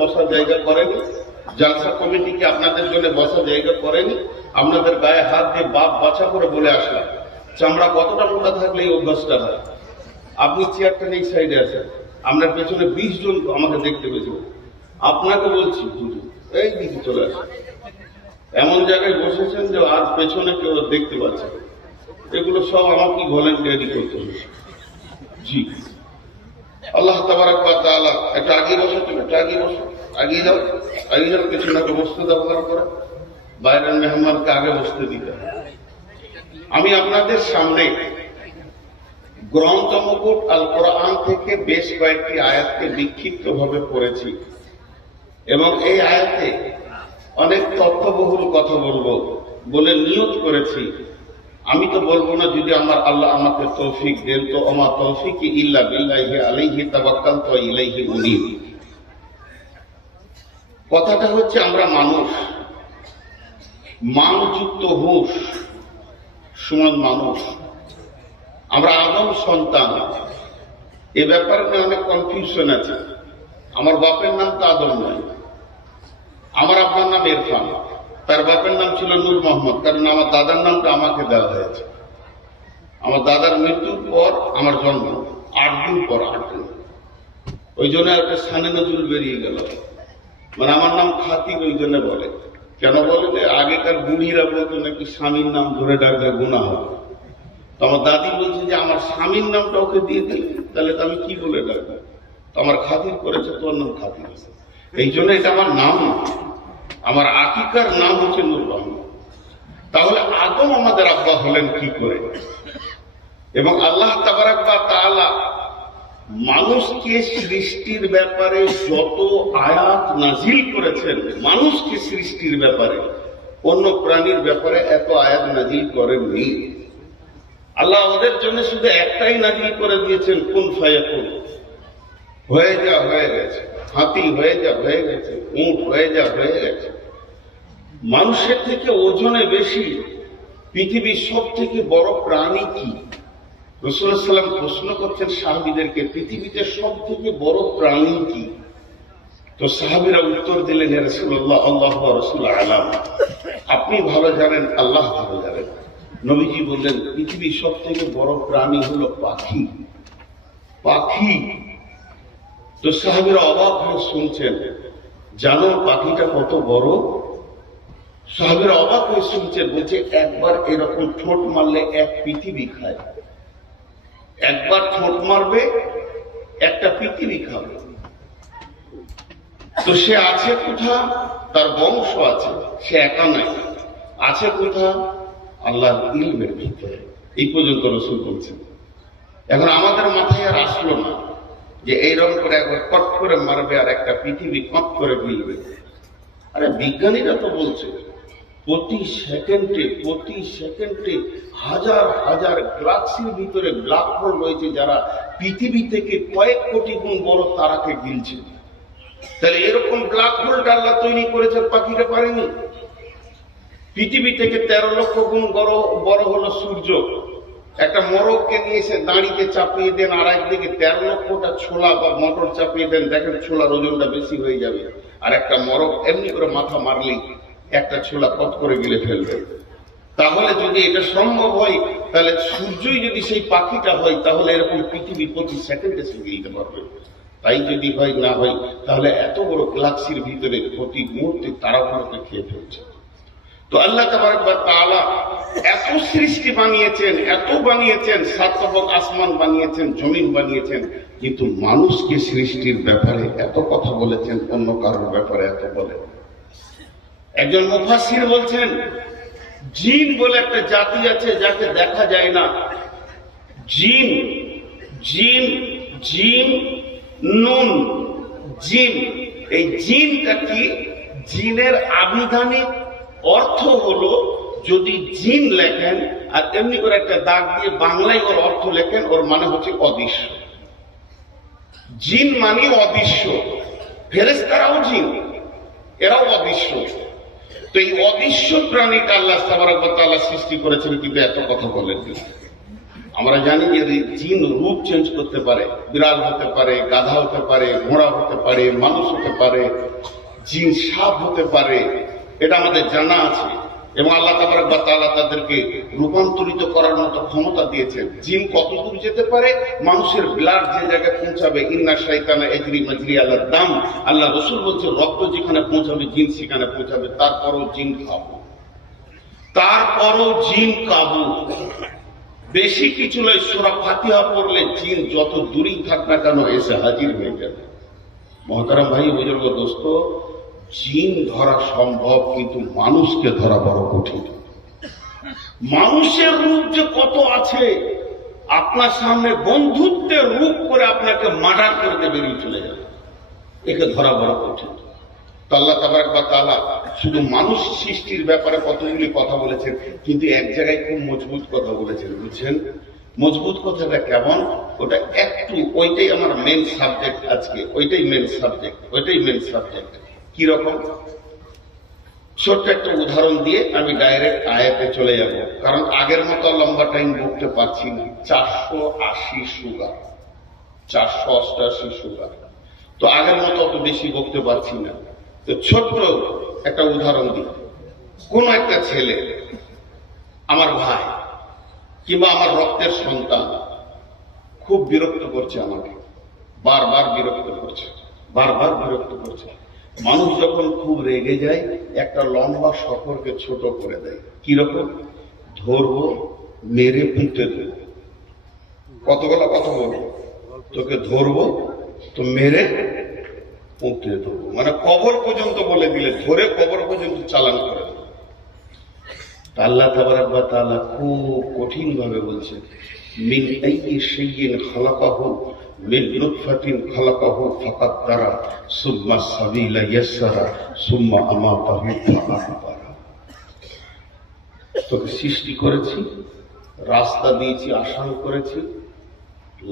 বসার জায়গা করেনি? জালসা কমিটি কি আপনাদের জন্য বসার জায়গা করেনি? আপনাদের গায়ে হাত দিয়ে বাপ বাছা করে বলে আসলাম, চামড়া কতটা মোটা থাকলে এই অভ্যাসটা হয়? আপনি চেয়ারটা এই সাইডে আছেন, আপনার পেছনে 20 জন আমাকে দেখতে পেয়েছিল। আপনাকে বলছি এই দিকে চলে আসেন, এমন জায়গায় বসেছেন যে আর পেছনে কেউ দেখতে পাচ্ছে। এগুলো সব আমাকে ভলেন্টিয়ারি করতে হবে। জি, আল্লাহ তাবারাক ওয়া তাআলা। একটা আগে বসো, তুমি একটা আগে বসো, আগিয়ে যাও, আগিয়ে যাও, পেছনে বসতে ব্যবহার করো, বাইরের মেহমানকে আগে বসতে দিতে। আমি আপনাদের সামনে গ্রন্থ মুকুট আল কোরআন থেকে বেশ কয়েকটি আয়াতকে বিক্ষিপ্ত ভাবে পড়েছি এবং এই আয়াতে অনেক তথ্যবহুল কথা বলবো বলে নিয়ত করেছি। আমি তো বলবো না, যদি আমার আল্লাহ আমাকে তৌফিক দেন তো। ওমা তৌফিকি ইল্লা বিল্লাহি আলাইহি তাওয়াক্কালতু ওয়া ইলাইহি উনীব। কথাটা হচ্ছে, আমরা মানুষ, মানযুক্ত হুঁশ সমান মানুষ, আমরা আদম সন্তান। এ ব্যাপারে অনেক কনফিউশন আছে। আমার বাপের নাম তো আদম নয়, আমার আপনার নাম ইরফান, তার বাপের নাম ছিল নূর মোহাম্মদ, কারণ আমার দাদার নামটা আমাকে দেওয়া হয়েছে। আমার দাদার মৃত্যুর পর আমার জন্ম, 8 দিন পর, 8 দিন। ওই জন্য একটা সানে নজরুল বেরিয়ে গেল, মানে আমার নাম খাতির। ওই জন্য বলে, কেন বলে যে আগেকার বুড়িরা বলতো নাকি স্বামীর নাম ধরে ডাকলে গুনাহ হবে। তো আমার দাদি বলছে যে আমার স্বামীর নামটা ওকে দিয়ে দিই, তাহলে তো আমি কি বলে ডাকবো? তো আমার খাতির করেছে, তোর নাম খাতির। এই জন্য এটা আমার নাম না, আমার আকিকার নাম হচ্ছে নূর মোহাম্মদ। তাহলে আদম আমাদের আব্বা হলেন কি করে? এবং আল্লাহ তাবারাক ওয়া তাআলা মানুষকে সৃষ্টির ব্যাপারে যত আয়াত নাজিল করেছেন, মানুষকে সৃষ্টির ব্যাপারে, অন্য প্রাণীর ব্যাপারে এত আয়াত নাজিল করেননি। আল্লাহ ওদের জন্য শুধু একটাই নাজিল করে দিয়েছেন, কুন ফায়াকুন, হয়ে যা হয়ে গেছে। হাতি হয়ে যা হয়ে গেছে, উট হয়ে যা হয়ে গেছে। মানুষের থেকে ওজনে বেশি পৃথিবীর সব থেকে বড় প্রাণী কি? রাসূলুল্লাহ সাল্লাল্লাহু আলাইহি ওয়াসাল্লাম প্রশ্ন করছেন সাহাবীদেরকে, পৃথিবীতে সব থেকে বড় প্রাণী কি? তো সাহাবীরা উত্তর দিলেন, ইয়া রাসূলুল্লাহ, আল্লাহু ওয়া রাসূলুহু আ'লাম। আপনি ভালো জানেন, আল্লাহ ভালো জানেন। নবীজি বললেন, পৃথিবীর সব থেকে বড় প্রাণী হলো পাখি। পাখি। তো সাহাবীরা অবাক হয়ে শুনছেন, জানো পাখিটা কত বড়? সাহাবীরা অবাক হয়ে শুনছেন, বলছে একবার এরকম ঠোঁট মারলে এক পৃথিবী খায়। একবার ঠোঁট মারবে, একটা পৃথিবী খাবে। তো সে আছে কোথা? তার বংশ আছে, সে একা নাই। আছে কোথা? আল্লাহর ইলমের ভিতরে। এই পর্যন্ত রাসূল বলছেন। এখন আমাদের মাথায় আর আসলো না যে এইরকম করে একবার কট করে মারবে আর একটা পৃথিবী কট করে মিলবে। আরে বিজ্ঞানীরা তো বলছে প্রতি সেকেন্ডে হাজার হাজার গ্যালাক্সির ভিতরে ব্ল্যাক হোল রয়েছে, যারা পৃথিবী থেকে কয়েক কোটি গুণ বড় তারাকে গিলছে। তাহলে এরকম ব্ল্যাক হোলটা আল্লাহ তৈরি করেছে, পাখিটা পারেনি। পৃথিবী থেকে 13 লক্ষ গুণ বড় হলো সূর্য। একটা মোরগকে নিয়ে এসে দাঁড়িতে চাপিয়ে দেন, আর একদিকে 13 লক্ষটা ছোলা বা মটর চাপিয়ে দেন, দেখেন ছোলার ওজনটা বেশি হয়ে যাবে। আর একটা মোরগ এমনি করে মাথা মারলেই একটা ছোলা কত করে গিলে ফেলবে। তাহলে যদি এটা সম্ভব হয়, তাহলে সূর্যই যদি সেই পাখিটা হয়, তাহলে এরকম পৃথিবী প্রতি সেকেন্ডে সে গিলতে পারবে। তাই যদি হয় না হয়, তাহলে এত বড় গ্যালাক্সির ভিতরে প্রতি মুহূর্তে তারাগুলোকে খেয়ে ফেলছে। তো আল্লাহ তাবারক ওয়া তাআলা এত সৃষ্টি বানিয়েছেন, এত বানিয়েছেন, 7 তবক আসমান বানিয়েছেন, জমিন বানিয়েছেন, কিন্তু মানুষকে সৃষ্টির ব্যাপারে এত কথা বলেছেন, অন্য কারোর ব্যাপারে এত বলেন। একজন মুফাসসির বলছেন, জিন বলে একটা জাতি আছে যাকে দেখা যায় না। জিন, জিন, জিন, নুন, জিন। এই জিনটা কি? জিনের আবিধানিক অর্থ হলো, যদি জিন লেখেন আর এমনি করে একটা দাগ দিয়ে বাংলায় ওর অর্থ লেখেন, ওর মানে হচ্ছে অদৃশ্য। জিন মানে অদৃশ্য। ফেরেশতারাও জিন, এরাও অদৃশ্য। তো এই অদৃশ্য প্রাণীটা আল্লাহ তাবারক ওয়া তাআলা সৃষ্টি করেছেন, কিন্তু এত কথা বলেন। আমরা জানি যে জিন রূপ চেঞ্জ করতে পারে, বিড়াল হতে পারে, গাধা হতে পারে, ঘোড়া হতে পারে, মানুষ হতে পারে, জিন সাপ হতে পারে, এটা আমাদের জানা আছে। এবং আল্লাহ তাবারক ওয়া তাআলা তাদেরকে রূপান্তরিত করার মতো ক্ষমতা দিয়েছেন। জিন কত দূর যেতে পারে, মানুষের ব্লাড যে জায়গায় পৌঁছাবে, ইন্না শাইতানা ইয়াজরি মাজরি আলাদ দাম, আল্লাহ রাসূল বলছে রক্ত যেখানে পৌঁছাবে জিন সেখানে পৌঁছাবে। তারপরও জিন কাবু, তারপরও জিন কাবু। বেশি কিছু নয়, সূরা ফাতিহা পড়লে জিন যত দূরেই থাক না কেন এসে হাজির হয়ে যাবে। মহতারাম ভাই, বুজুর্গ দোস্ত, জিন ধরা সম্ভব, কিন্তু মানুষকে ধরা বড় কঠিন। মানুষের রূপ যে কত আছে, আপনার সামনে বন্ধুত্বের রূপ করে আপনাকে মার্ডার করে দিয়ে বেরিয়ে চলে যাবে, একে ধরা বড় কঠিন। তো আল্লাহ তাবারক ওয়া তাআলা শুধু মানুষ সৃষ্টির ব্যাপারে কতগুলি কথা বলেছেন, কিন্তু এক জায়গায় খুব মজবুত কথা বলেছেন। বুঝছেন মজবুত কথাটা কেমন? ওটা একটু, ওইটাই আমার মেন সাবজেক্ট আজকে, ওইটাই মেন সাবজেক্ট। কি রকম? ছোট্ট একটা উদাহরণ দিয়ে আমি ডাইরেক্ট আয়াতে চলে যাব, কারণ আগের মতো লম্বা টাইম বলতে পারছি না। 480 সুগার, 488 সুগার, তো আগের মতো অত বেশি বলতে পারছি না। তো ছোট্ট একটা উদাহরণ দিই। কোন একটা ছেলে, আমার ভাই কিংবা আমার রক্তের সন্তান, খুব বিরক্ত করছে আমাকে, বারবার বিরক্ত করছে। মানুষ যখন খুব রেগে যায়, একটা লম্বা সফরকে ছোট করে দেয়। কিরকম? ধরবো, মেরে পুঁতে দেবো। কতগুলো কথা বলবো, তোকে ধরবো তো মেরে পুঁতে দেবো, মানে কবর পর্যন্ত বলে দিলে, ধরে কবর পর্যন্ত চালান করে দেবো। আল্লাহ তাবারক ওয়া তাআলা খুব কঠিন ভাবে বলছেন, মিন আইয়ি শাইইন খালাকাহু মিন নুতফাতিন খালাকাহু ফাকাদ্দারা সুম্মা সাবিলা ইয়াসসারা সুম্মা আমাতাহু ফাআকবারা। তোকে সৃষ্টি করেছি, রাস্তা দিয়েছি, আসান করেছি,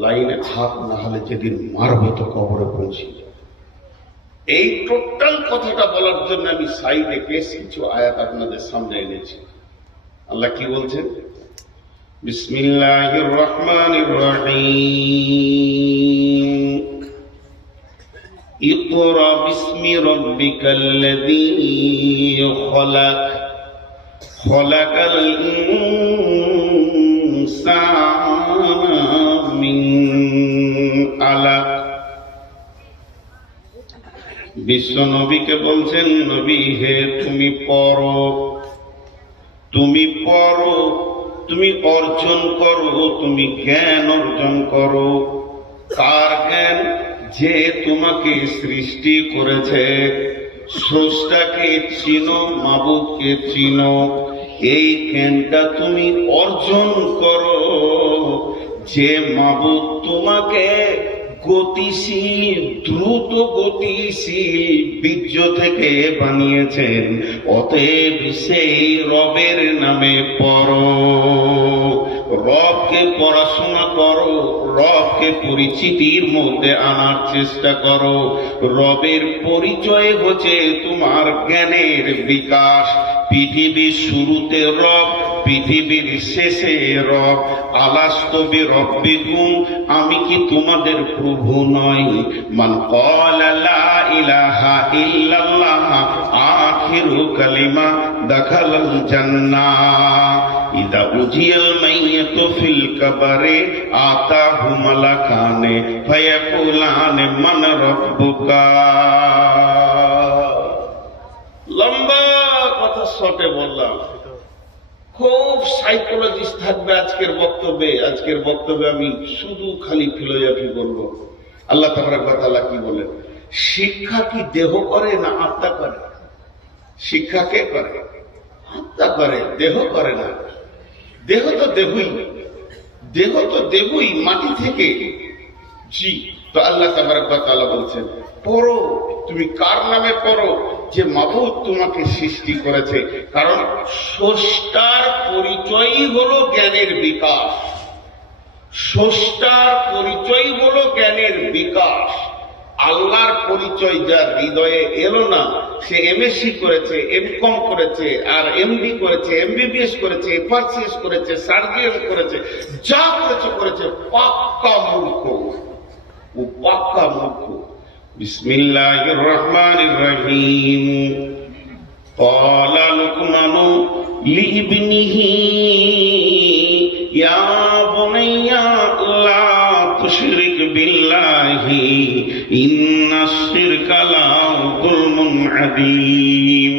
লাইনে থাক, না হলে যেদিন মারবো তো কবরে পৌঁছে যাবে। এই টোটাল কথাটা বলার জন্য আমি সাইডে বেশ কিছু আয়াত আপনাদের সামনে এনেছি। আল্লাহ কি বলছেন? বিসমিল্লাহির রহমানির রহিম, ইকরা বিসমি রাব্বিকাল্লাযী খলাক, খলাকাল ইনসানা মিন আলাক। বিশ্ব নবীকে বলছেন, নবী হে, তুমি পড়ো, তুমি অর্জন করো, তুমি জ্ঞান অর্জন করো। কার জ্ঞান? যে তোমাকে সৃষ্টি করেছে, স্রষ্টাকে চিনো, মাবুদকে চিনো। এই জ্ঞানটা তুমি অর্জন করো, যে মাবুদ তোমাকে গতিশীল, দ্রুত গতিশীল বীর্য থেকে বানিয়েছেন। অতএব সেই রবের নামে পড়ো, রবকে পড়াশোনা করো, রবকে পরিচিতির মধ্যে আনার চেষ্টা করো। রবের পরিচয় হচ্ছে তোমার জ্ঞানের বিকাশ। পৃথিবীর শুরুতে রব, পৃথিবীর শেষে রব। আলাস্তু বিরাব্বিকুম, আমি কি তোমাদের প্রভু নই? মান ক্বালা লা ইলাহা ইল্লাল্লাহ আখিরু কালিমা দাখালাল জান্নাহ। ইদা উজিয়াল মাইয়াতু ফিল কবরে আতাহু মালাকানে ফায়াকুলানে মান রাব্বুকা। লম্বা কথা শর্টে বললাম, খুব সাইকোলজিস্ট থাকবে আজকের বক্তব্যে। আমি শুধু খালি ফিলোসফি বলবো। আল্লাহ তাবারক ওয়া তাআলা কি বলেন? শিক্ষা কি দেহ করে না আত্মা করে? শিক্ষা কে করে? আত্মা করে, দেহ করে না। দেহ তো দেহই মাটি থেকে। জি, তো আল্লাহ তাবারক ওয়া তাআলা বলছেন, পড়ো। তুমি কার নামে পড়ো? যে মাবুদ তোমাকে সৃষ্টি করেছে। কারণ স্রষ্টার পরিচয়ই হলো জ্ঞানের বিকাশ। আল্লাহর পরিচয় যার হৃদয়ে এলো না, সে এমএসসি করেছে, এমকম করেছে, আর এমডি করেছে, এমবিবিএস করেছে, এফআরসিএস করেছে, সার্জারি করেছে, যা করেছে পাক্কা মূর্খ। ও পাক্কা মূর্খ। বিসমিল্লাহির রহমানির রহিম। ক্বালা লুকমানু লিইবনিহি ইয়া বুনাইয়া লা তুশরিক বিল্লাহি ইন্নাশ শিরকা লাযুলমুন আযীম।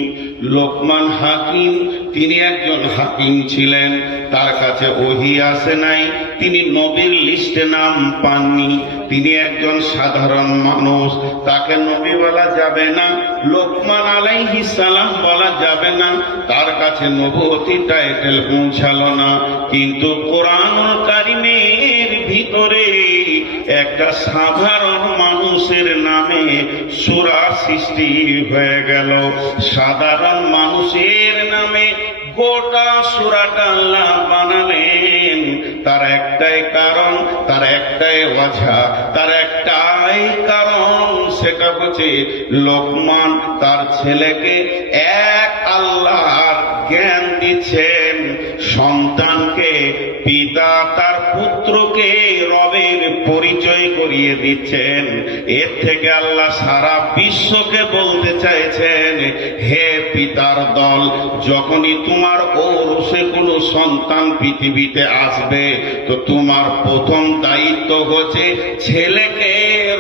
লোকমান হাকিম, তিনি একজন হাকিম ছিলেন। তার কাছে ওহী আসে নাই, তিনি নবীর লিস্টে নাম পাননি। তিনি একজন সাধারণ মানুষ, তাকে নবী বলা যাবে না, লোকমান আলাইহিস সালাম বলা যাবে না, তার কাছে নবুয়তি টাইটেল পৌঁছালো না। কিন্তু কোরআনুল কারীমের ভিতরে একটা সাধারণ মানুষের নামে সূরা সৃষ্টি হয়ে গেল। সাধারণ মানুষের নামে গোটা সূরাটা আল্লাহ বানালেন। তার একটাই কারণ, তার একটাই ওয়াজহ, তার একটাই কারণ, সেটা হচ্ছে লোকমান তার ছেলেকে এক আল্লাহর জ্ঞান দিচ্ছেন। সন্তানকে পিতা তার পুত্রকে রবের পরিচয় করিয়ে দিচ্ছেন। এর থেকে আল্লাহ সারা বিশ্বকে বলতে চাইছেন, হে পিতার দল, যখনই তোমার ঔরসে কোনো সন্তান পৃথিবীতে আসবে, তো তোমার প্রথম দায়িত্ব হচ্ছে ছেলেকে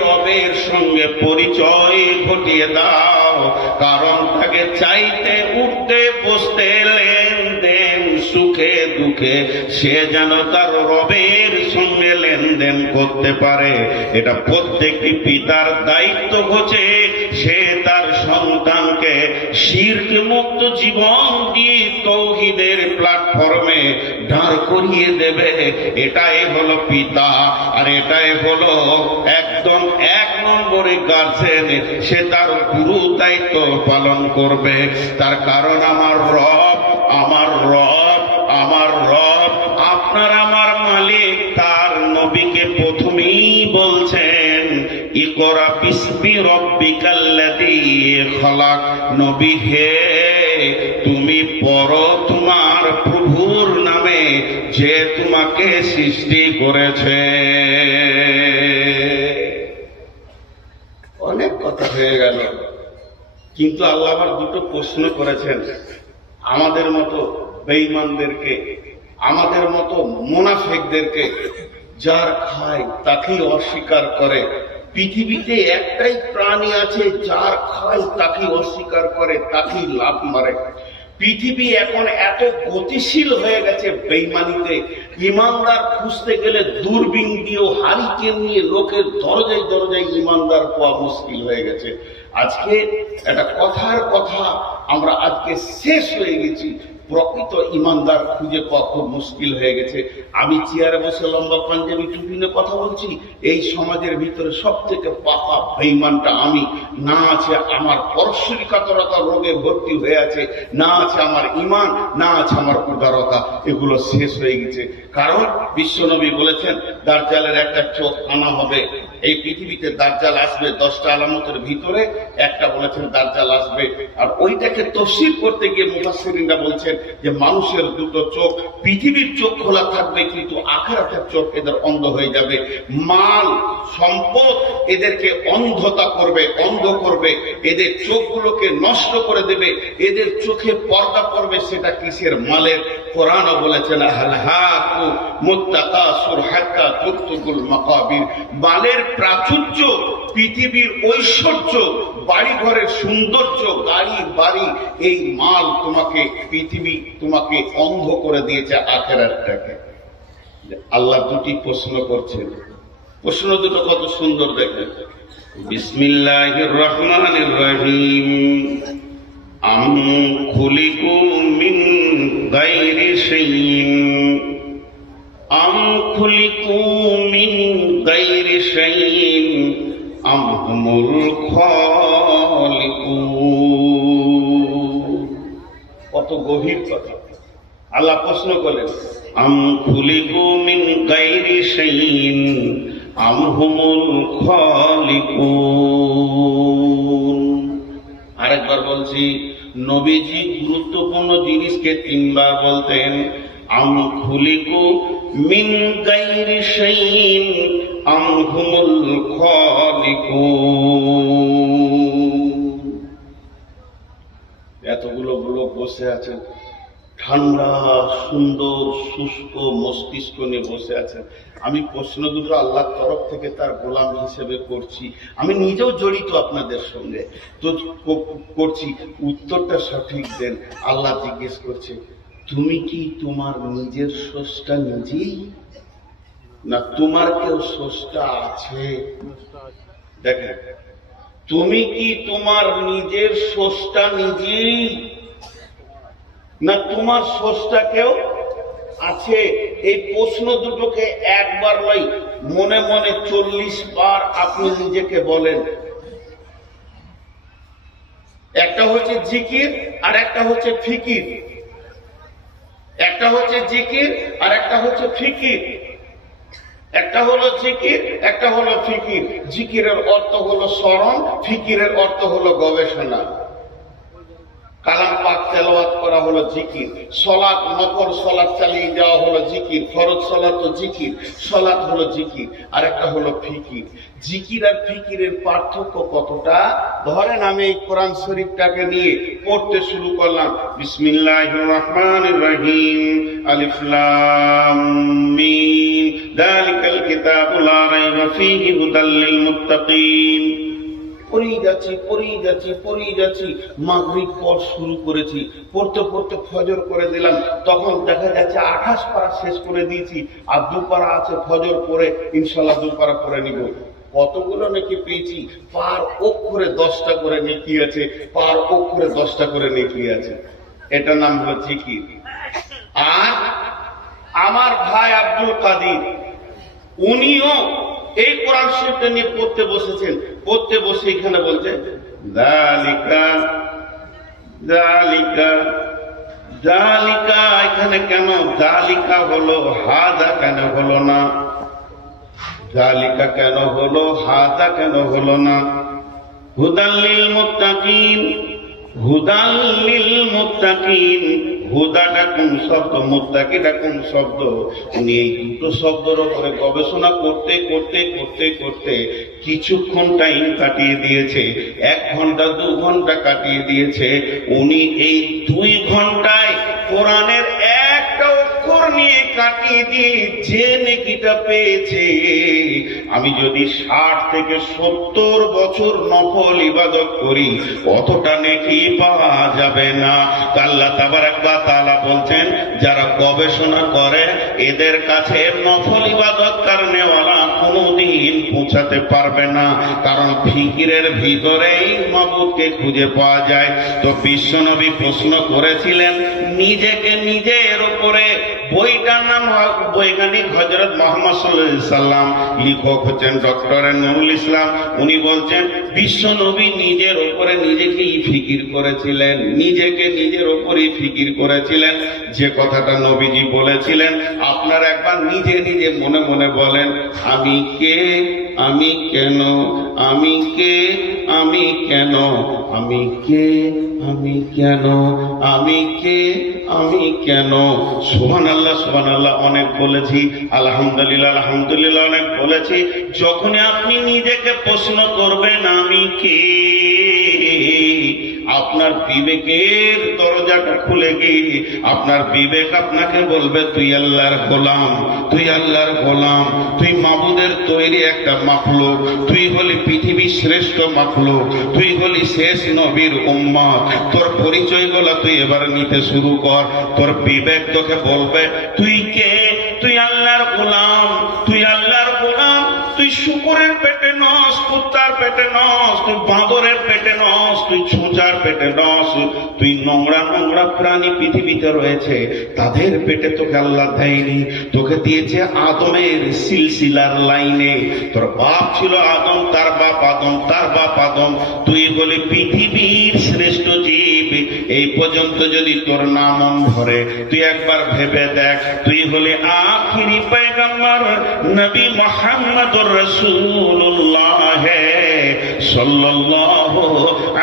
রবের সঙ্গে পরিচয় ঘটিয়ে দাও। কারণ তাকে চাইতে, উঠতে, বসতে, লেনদেন, সুখে দুঃখে সে যেন তার রবের সঙ্গে লেনদেন করতে পারে। এটা প্রত্যেকটি পিতার দায়িত্ব হচ্ছে সে তার সন্তানকে শিরক মুক্ত জীবন দিয়ে তৌহিদের প্ল্যাটফর্মে দাঁড় করিয়ে দেবে। এটাই হলো পিতা, আর এটাই হলো একদম এক নম্বরে গার্জেন। সে তার গুরু দায়িত্ব পালন করবে। তার কারণ আমার রব, আমার রব, আমার রব, আপনার আমার মালিক তার নবীকে প্রথমেই বলছেন, ইকরা বিসমি রাব্বিকাল্লাযী খালাক। নবী হে, তুমি পড়ো তোমার প্রভুর নামে যে তোমাকে সৃষ্টি করেছে। অনেক কথা হয়ে গেল, কিন্তু আল্লাহ আবার দুটো প্রশ্ন করেছেন আমাদের মতো বেঈমানদেরকে, আমাদের মতো মুনাফিকদেরকে। যার খায় তাকেই অস্বীকার করে। পৃথিবীতে একটাই প্রাণী আছে যার খায় তাকেই অস্বীকার করে, তাকেই লাভ মারে। পৃথিবী এখন এত গতিশীল হয়ে গেছে বেঈমানিতে, ইমানদার খুঁজতে গেলে দূরবীন দিয়েও হারিকেন নিয়ে লোকের দরজায় দরজায় ইমানদার পাওয়া মুশকিল হয়ে গেছে। আজকে একটা কথার কথা, আমরা আজকে শেষ হয়ে গেছি। প্রকৃত ইমানদার খুঁজে পাওয়া খুব মুশকিল হয়ে গেছে। আমি চেয়ারে বসে লম্বা পাঞ্জাবি টুপি নিয়ে কথা বলছি, এই সমাজের ভিতরে সব থেকে পাকা বেঈমানটা আমি। না আছে আমার পরশ্বরিকাতরতা রোগে ভর্তি হয়ে আছে, না আছে আমার ঈমান, না আছে আমার উদারতা। এগুলো শেষ হয়ে গেছে। কারণ বিশ্বনবী বলেছেন দাজ্জালের একটা চোখ আনা হবে। এই পৃথিবীতে দাজ্জাল আসবে 10টা আলামতের ভিতরে একটা বলেছেন দাজ্জাল আসবে। আর ওইটাকে তফসির করতে গিয়ে মুফাসসিরিনরা বলছেন যে মানুষের দুটো চোখ, পৃথিবীর চোখ খোলা থাকবে কিন্তু আখিরাতের চোখ এদের অন্ধ হয়ে যাবে। মাল সম্পদ এদেরকে অন্ধতা করবে, অন্ধ করবে, এদের চোখগুলোকে নষ্ট করে দেবে, এদের চোখে পর্দা করবে। সেটা কিসের? মালের। কোরআনও বলেছেন আলহাকু মুত্তাকাসুর হাত্তা তুরতুকুল মাকাবির। মালের প্রাচুর্য, পৃথিবীর ঐশ্বর্য, বাড়ি ঘরের সৌন্দর্য, গাড়ি বাড়ি, এই মাল তোমাকে, পৃথিবী তোমাকে অন্ধ করে দিয়েছে আখিরাতটাকে। আল্লাহ দুটি প্রশ্ন করছেন, প্রশ্ন দুটো কত সুন্দর দেখেন। বিসমিল্লাহির রহমানির রহিম। আম খুলিকু মিন গায়রি শাইইন, আম খুলিকু মিন গায়রি শাইইন আম হুমুল খালিকুন। কত গভীর কথা। আল্লাহ প্রশ্ন করলেন, আম খুলিকু মিন গায়রি শাইইন আম হুমুল খালিকুন। আরেকবার বলছি, নবীজি গুরুত্বপূর্ণ জিনিসকে 3 বার বলতেন। আম খুলিকু মিন গায়রি শাইইন আম হুমুল খালিকুন। এতগুলো লোক বসে আছেন, ঠান্ডা সুন্দর শুষ্ক মস্তিষ্ক নিয়ে বসে আছেন। আমি প্রশ্ন দুটো আল্লাহর তরফ থেকে তার গোলাম হিসেবে করছি, আমি নিজেও জড়িত আপনাদের সঙ্গে তো করছি, উত্তরটা সঠিক দেন। আল্লাহ জিজ্ঞেস করছে, তুমি কি তোমার নিজের স্রষ্টা নিজেই, না তোমার কেউ স্রষ্টা আছে? দেখেন, তুমি কি তোমার নিজের স্রষ্টা নিজেই, না তোমার স্রষ্টা কেউ আছে? এই প্রশ্ন দুটোকে একবার নয়, মনে মনে 40 বার আপনি নিজেকে বলেন। একটা হচ্ছে জিকির আর একটা হচ্ছে ফিকির, একটা হচ্ছে জিকির আর একটা হচ্ছে ফিকির। একটা হলো জিকির, একটা হলো ফিকির। জিকিরের অর্থ হলো স্মরণ, ফিকিরের অর্থ হলো গবেষণা। কালাম পাক তেলাওয়াত করা হলো জিকির, সালাত নফল সালাত চালিয়ে যাওয়া হলো জিকির, ফরজ সালাত তো জিকির, সালাত হলো জিকির। আর একটা হলো ফিকির। জিকির আর ফিকিরের পার্থক্য কতটা? ধরেন আমি এই কোরআন শরীফটাকে নিয়ে পড়তে শুরু করলাম, বিসমিল্লাহির রহমানির রহিম, আলিফ লাম মিম, যালিকাল কিতাবু লা রাইবা ফীহি হুদাল লিল মুত্তাকিন। পড়েই যাচ্ছি, মাগরিব পর শুরু করেছি, পড়তে পড়তে ফজর করে দিলাম। তখন দেখা যাচ্ছে 28 পারা শেষ করে দিয়েছি, আর 2 পারা আছে ফজর পরে, ইনশাল্লাহ 2 পারা পরে নিব। কতগুলো নেকি পেয়েছি? পার অক্ষরে 10টা করে নেকি আছে, পার অক্ষরে 10টা করে নেকি আছে। এটা নাম হলো জিকির। আর আমার ভাই আব্দুল কাদির, উনিও এই কোরআন শরীফটা নিয়ে পড়তে বসেছেন। পড়তে বসে এখানে বলছেন যালিকা যালিকা যালিকা। এখানে কেন যালিকা হলো, হাদা কেন হলো না? যালিকা কেন হলো, হাদা কেন হলো না? হুদাল লিল মুত্তাকিন, হুদাল লিল মুত্তাকিন। হুদাটা কোন শব্দ, মুত্তাকিটা কোন শব্দ? উনি এই দুটো শব্দের উপরে গবেষণা করতে করতে করতে করতে কিছুক্ষণ টাইম কাটিয়ে দিয়েছে। 1 ঘন্টা 2 ঘন্টা কাটিয়ে দিয়েছে। উনি এই 2 ঘন্টায় কোরআনের একটা অক্ষর নিয়ে কাটিয়ে দিয়ে যে নেকিটা পেয়েছে, আমি যদি 60 থেকে 70 বছর নফল ইবাদত করি অতটা নেকি পাওয়া যাবে না। আল্লাহ তাবারাক ওয়া তাআলা বলছেন, যারা গবেষণা করে এদের কাছে নফল ইবাদত করনেওয়ালা কোনদিন পৌঁছাতে পারবে না, কারণ ফিকিরের ভিতরেই মাবুদকে খুঁজে পাওয়া যায়। তো বিশ্বনবী প্রশ্ন করেছিলেন নিজেকে নিজের উপরে। বইটার নাম বৈজ্ঞানিক হযরত মুহাম্মদ সাল্লাল্লাহু আলাইহি সাল্লাম, লেখক হচ্ছেন ডক্টর নুরুল ইসলাম। উনি বলছেন বিশ্বনবী নিজের উপরে নিজেকেই ফিকির করেছিলেন, নিজেকে নিজের উপরেই ফিকির করেছিলেন। যে কথাটা নবীজি বলেছিলেন, আপনারা একবার নিজে নিজে মনে মনে বলেন, আমি কে, আমি কেন, আমি কে, আমি কেন, আমি কে, আমি কেন, আমি কে, আমি কেন। সুবহানাল্লাহ সুবহানাল্লাহ অনেক বলেছি, আলহামদুলিল্লাহ আলহামদুলিল্লাহ অনেক বলেছি। যখনই আপনি নিজেকে প্রশ্ন করবেন আমি কে, আপনার বিবেকের দরজাটা খুলে গিয়ে আপনার বিবেক আপনাকে বলবে তুই আল্লাহর গোলাম, তুই আল্লাহর গোলাম, তুই মাবুদের তৈরি একটা মাখলুক, তুই হলি পৃথিবীর শ্রেষ্ঠ মাখলুক, তুই হলি শেষ নবীর উম্মত। তোর পরিচয়গুলো তুই এবার নিতে শুরু কর। তোর বিবেক তোকে বলবে তুই কে, তুই আল্লাহর গোলাম, তুই আল্লাহর গোলাম। তুই শুকরের পেটে নস, কুত্তার পেটে নস, তুই বাঁদরের পেটে নস, তুই ছোঁচার পেটে নস, তুই নোংরা নোংরা প্রাণী পৃথিবীতে রয়েছে তাদের পেটে তোকে আল্লাহ দেয়নি, তোকে দিয়েছে আদমের সিলসিলার লাইনে। তোর বাপ ছিল আদম, তার বাপ আদম, তার বাপ আদম। তুই বলে পৃথিবীর শ্রেষ্ঠ জীব, হাবিব, এই পর্যন্ত যদি তোর না মন ভরে, তুই একবার ভেবে দেখ, তুই হলে আখিরি পয়গম্বর নবী মুহাম্মদুর রাসূলুল্লাহ সাল্লাল্লাহু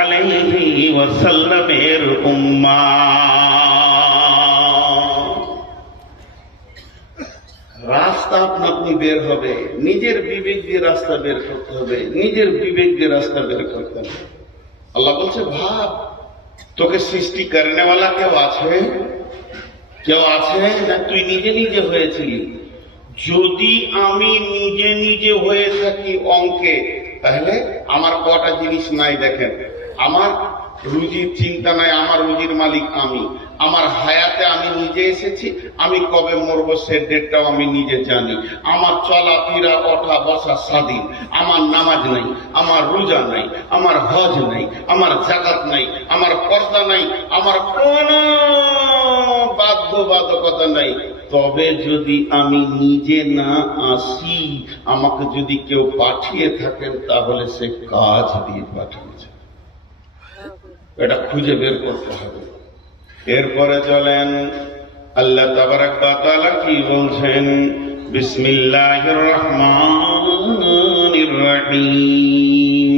আলাইহি ওয়াসাল্লামের উম্মাহ। রাস্তা আপনি বের হবে, নিজের বিবেক দিয়ে রাস্তা বের করতে হবে, নিজের বিবেক দিয়ে রাস্তা বের করতে হবে। আল্লাহ বলছে ভাব, তোকে সৃষ্টি করনেওয়ালা কেউ আছে? কেউ আছে না তুই নিজে নিজে হয়েছিলি? যদি আমি নিজে নিজে হয়ে থাকি অঙ্কে, তাহলে আমার কটা জিনিস নাই দেখেন। আমার রুজির চিন্তা নাই, আমার রুজির মালিক আমি। আমার হায়াতে আমি নিজে এসেছি, আমি কবে মরবো সে ডেটটাও আমি নিজে জানি। আমার চলাফেরা ওঠা বসা স্বাধীন। আমার নামাজ নাই, আমার রোজা নাই, আমার হজ নাই, আমার জাকাত নাই, আমার পর্দা নাই, আমার কোন বাধ্যবাধকতা নাই। তবে যদি আমি নিজে না আসি, আমাকে যদি কেউ পাঠিয়ে থাকেন, তাহলে সে কাজ দিয়ে পাঠিয়েছে, এটা খুঁজে বের করতে হবে। এরপরে চলেন আল্লাহ তাবারাক ওয়া তাআলা কি বলছেন, বিসমিল্লাহির রহমানির রহিম,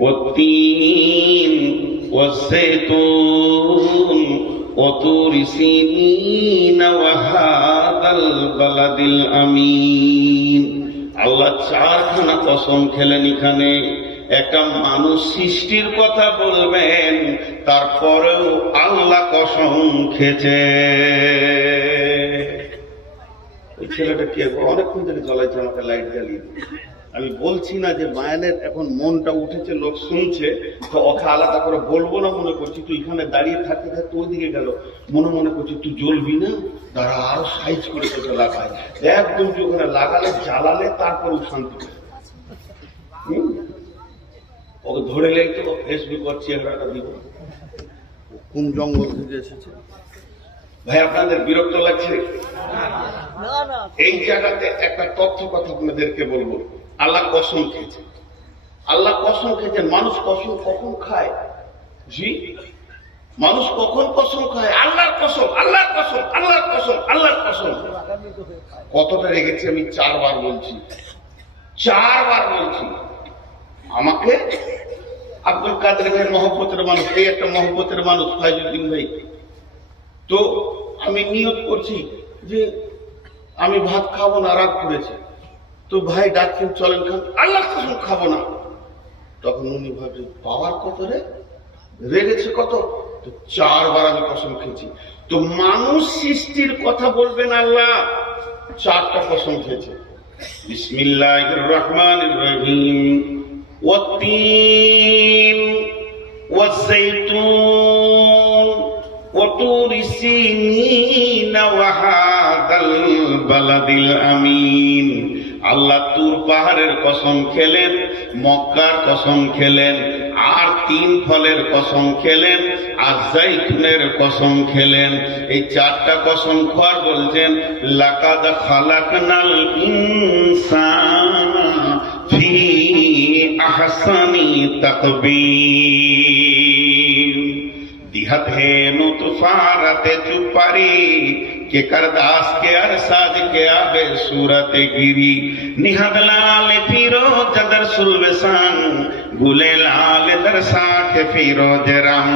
ওয়াত-তিন ওয়াজ-যাইতুন ওয়া তুরি সিনিন ওয়া হাযাল বালাদিল আমিন। আল্লাহ চারখানা কসম খেলেন এখানে। একটা মানুষ সৃষ্টির কথা বলবেন, তারপরেও আল্লাহ কসম খেয়েছে। ওই ছেলেটা কে অনেকক্ষণ থেকে জ্বলাইছে, আমাকে লাইট জ্বালিয়ে। আমি বলছি না যে মায়ানের এখন মনটা উঠেছে, লোক শুনছে, তো কথা আলাদা করে বলবো না মনে করছি। তুই এখানে দাঁড়িয়ে থাকতে থাকতে ওইদিকে গেল, মনে মনে করছি তুই জ্বলবি না, তারা আরো সাইজ করে তোকে লাগায়। একদম তুই ওখানে লাগালে, জ্বালালে, তারপর শান্তি পায়। ওকে ধরে লেগে তো ফেসবুক আর চেহারাটা দিব, কোন জঙ্গল থেকে এসেছে। ভাই আপনাদের বিরক্ত লাগছে? এই জায়গাতে একটা তথ্য কথা আপনাদেরকে বলবো। আল্লাহ কসম খেয়েছে, আল্লাহ কসম খেয়েছেন। মানুষ কসম কখন খায়? জি, মানুষ কখন কসম খায়? আল্লাহর কসম, আল্লাহর কসম, আল্লাহর কসম, আল্লাহর কসম। কতটা রেগেছি আমি? 4 বার বলছি, 4 বার বলছি। আমাকে আব্দুল কাদের ভাই মহব্বতের মানুষ, এই একটা মহব্বতের মানুষ ফাইজুদ্দিন ভাই। তো আমি নিয়ত করছি যে আমি ভাত খাবো না, রাগ করেছে। তো ভাই ডাকছেন চলেন খান, আল্লাহ কসম খাবো না। তখন উনি ভাবছেন পাওয়ার কত রে, রেগেছে কত। তো 4 বার আমি কসম খেয়েছি। তো মানুষ সৃষ্টির কথা বলবেন, আল্লাহ 4টা কসম খেয়েছে। বিসমিল্লাহির রহমানির রহিম, ওয়াত-তিন ওয়াজ-যাইতুন ওয়া তুরি সিনিন ওয়া হাযাল বালাদিল আমিন। আল্লাহ তুর পাহাড়ের কসম খেলেন, মক্কার কসম খেলেন, আর 3 ফলের কসম খেলেন, আর জাইতুনের কসম খেলেন। এই 4টা কসম খোয়ার বলছেন লাকাদ খালাকনাল ইনসানা ফি আহসানি তাকবীর। दिहत है नुतफारते चुपारी के करदास के अरसाज के आबे सूरत गिरी। निहद लाल फिरोज दर सुलबसान गुले लाल दरसा के फिरोज राम।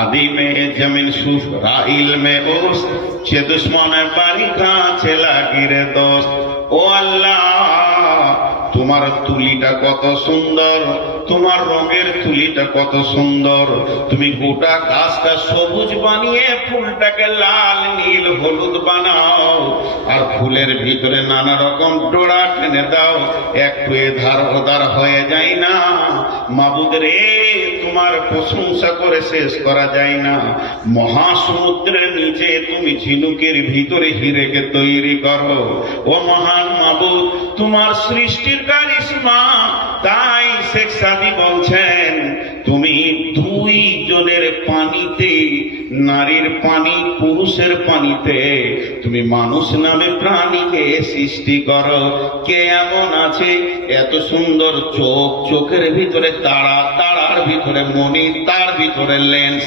आदि में जमीन सुफ राइल में ओस छे दुश्मन बारी खा चला गिरे दोस्त। ओ अल्लाह তোমার তুলিটা কত সুন্দর, তোমার রঙের তুলিটা কত সুন্দর। তুমি গোটা গাছটা সবুজ বানিয়ে ফুলটাকে লাল নীল হলুদ বানাও, আর ফুলের ভিতরে নানা রকম ডোরা টেনে দাও, একটু এধার ওধার হয়ে যায় না। মাবুদ রে, তোমার প্রশংসা করে শেষ করা যায় না। মহাসমুদ্রের নিচে তুমি ঝিনুকের ভিতরে হিরেকে তৈরি করো। ও মহান মাবুদ, তোমার সৃষ্টির কারিশমা। তাই শেখ সাদি বলছেন তুমি 2 জনের পানিতে, নারীর পানি পুরুষের পানিতে তুমি মানুষ নামে প্রাণীকে সৃষ্টি করো। কে এমন আছে এত সুন্দর চোখ, চোখের ভিতরে তারা, তারার ভিতরে মণি, তার ভিতরে লেন্স,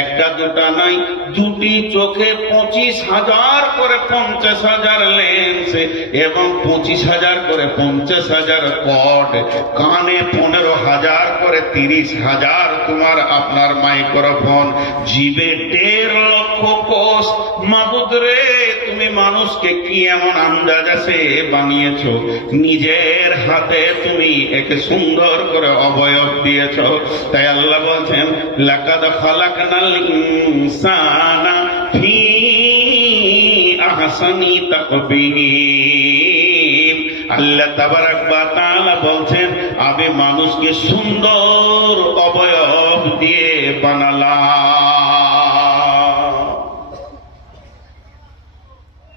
একটা দুটা নাই, দুটি চোখে 25,000 করে 50,000 লেন্স এবং 25,000 করে 50,000 কর্ড, কানে 15,000 করে 30,000 তোমার আপনার মাইক্রোফোন, জিভে 1.5 লক্ষ কোষ। মাবুদ রে, তুমি মানুষকে কি এমন আন্দাজে বানিয়েছো? নিজের হাতে তুমি একে সুন্দর করে অবয়ব দিয়েছো। তাই আল্লাহ বলছেন লাকাদ খালাকনাল ইনসানা ফি আহসানি তাকবীর। আল্লাহ তাবারাক ওয়া তাআলা বলছেন আমি মানুষকে সুন্দর অবয়ব দিয়ে বানালাম।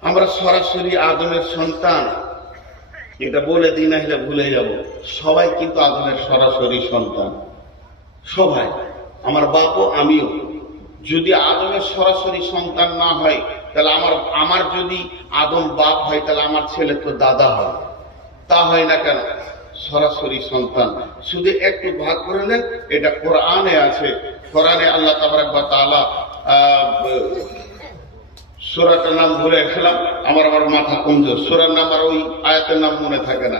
আমরা সরাসরি আদমের সন্তান, এটা বলে দিই না হলে ভুলে যাব। সবাই কিন্তু আদমের সরাসরি সন্তান, সবাই, আমার বাপও আমিও। যদি আদমের সরাসরি সন্তান না হয় তাহলে আমার যদি আদম বাপ হয় তাহলে আমার ছেলে তো দাদা হয়। তা হয় না কেন? সরাসরি সন্তান। শুধু একটু ভাগ করে নেন, এটা কোরআনে আছে। কোরআনে আল্লাহ তাবারাক ওয়া তাআলা সূরাটার নাম ভুলে গেলাম, আমার মাথা কমজোর, সূরার নাম আর ওই আয়াতের নাম মনে থাকে না।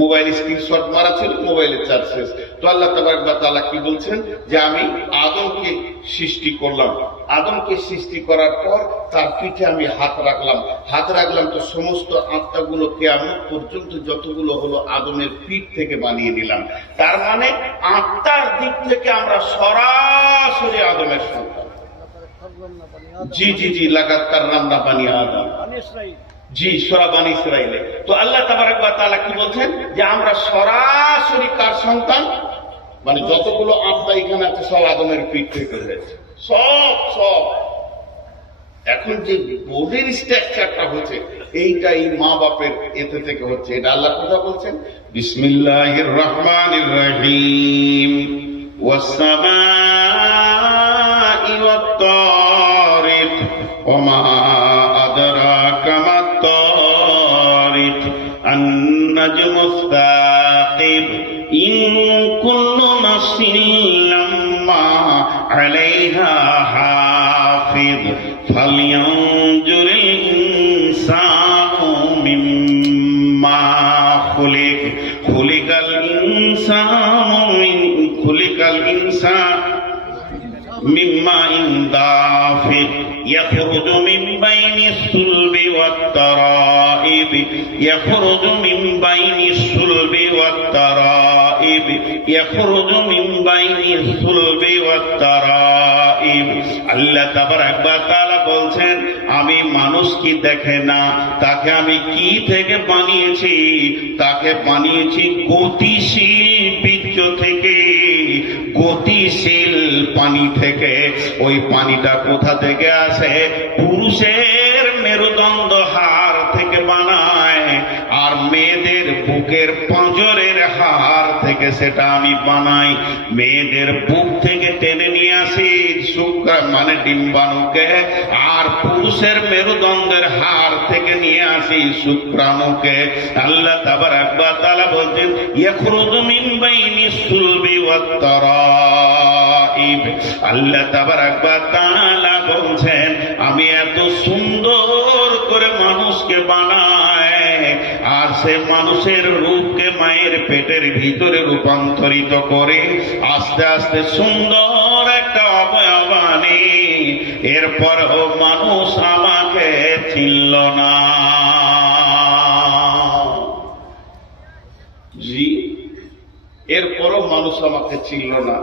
মোবাইল স্ক্রিনশট মারা ছিল, মোবাইলের চার্জ শেষ। তো আল্লাহ তাবারাক ওয়া তাআলা কি বলছেন যে আমি আদমকে সৃষ্টি করলাম। আদমকে সৃষ্টি করার পর তার পিঠে আমি হাত রাখলাম তো সমস্ত আত্মাগুলো কিয়ামত পর্যন্ত যতগুলো হলো আদমের পিঠ থেকে বানিয়ে নিলাম। তার মানে আত্মার দিক থেকে আমরা সরাসরি আদমের সন্তান। জি জি জি, লাকাদ কাররামনা বানি আদম, জি সূরা বানি ইসরাঈলে। তো আল্লাহ তাবারাক ওয়া তাআলা কি বলছেন যে আমরা সরাসরি কার সন্তান? মানে যতগুলো আত্মা এখানে আছে সব আদমের পিঠ থেকে হয়েছে, সব। এখন যে বডির স্ট্রাকচারটা হচ্ছে এইটাই মা বাপের এতে থেকে হচ্ছে। এটা আল্লাহ কথা বলছেন বিসমিল্লাহির রহমানির রহিম ওয়াস সামাই ওয়াত তারিক ওয়া মা আদরাকা মাত তারিক আন-নাজমুস সাকিব ইন কুল্লু নাফসিন লাম্মা আলাইহা হাফিজ ফালইয়ানজুরিল ইনসানু মিম্মা খুলিকাল ইনসানু মিম্মা দাফিক يخرج من بين الصلب والترائب يخرج من بين الصلب والترائب يخرج من بين الصلب والترائب। আল্লাহ তাবারাক ওয়া তাআলা বলছেন আমি মানুষ কি দেখে না, তাকে আমি কি থেকে বানিয়েছি? তাকে বানিয়েছি গতিশীল বীর্য থেকে, গতিশীল পানি থেকে। ওই পানিটা কোথা থেকে আসে? পুরুষের মেরুদণ্ড হাড় থেকে বানায়, আর মেয়েদের বুকের পাঁজরের হাড় থেকে সেটা আমি বানাই। মেয়েদের বুক থেকে টেনে নিয়ে আসি মানে ডিম্বাণুকে, আর পুরুষের মেরুদণ্ডের হাড় থেকে নিয়ে আসি শুক্রাণুকে। আল্লাহ তাবারাক ওয়া তাআলা বলছেন ইয়াখরুজু মিন বাইনিস সুলবি ওয়াত তারাইব। আল্লাহ তাবারাক ওয়া তাআলা বলছেন আমি এত সুন্দর করে মানুষকে বানাই, আর সে মানুষের রূপকে মায়ের পেটের ভিতরে রূপান্তরিত করে আস্তে আস্তে সুন্দর একটা অবয়ব আনি। এরপরও মানুষ আমাকে চিনল না। জি, এরপরও মানুষ আমাকে চিনল না।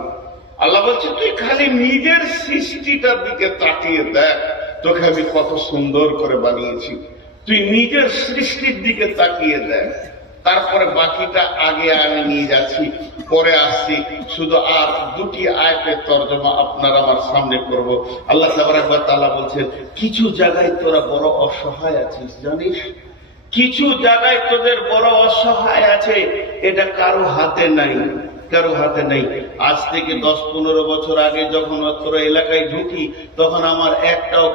আল্লাহ বলছে তুই খালি নিজের সৃষ্টিটার দিকে তাকিয়ে দেখ, তোকে আমি কত সুন্দর করে বানিয়েছি। তুই নিজের সৃষ্টির দিকে তাকিয়ে দেখ, তারপরে বাকিটা আগে আমি নিয়ে যাচ্ছি, পরে আসছি। শুধু আর দুটি আয়াতের তরজমা আপনার আমার সামনে করব। আল্লাহ তাবারাক ওয়া তাআলা বলছেন কিছু জায়গায় তোরা বড় অসহায় আছিস জানিস, কিছু জায়গায় তোদের বড় অসহায় আছে, এটা কারো হাতে নাই, কারো হাতে নেই। আজ থেকে 10-15 বছর আগে যখন অত্র এলাকায় ঢুকি তখন আমার একটাও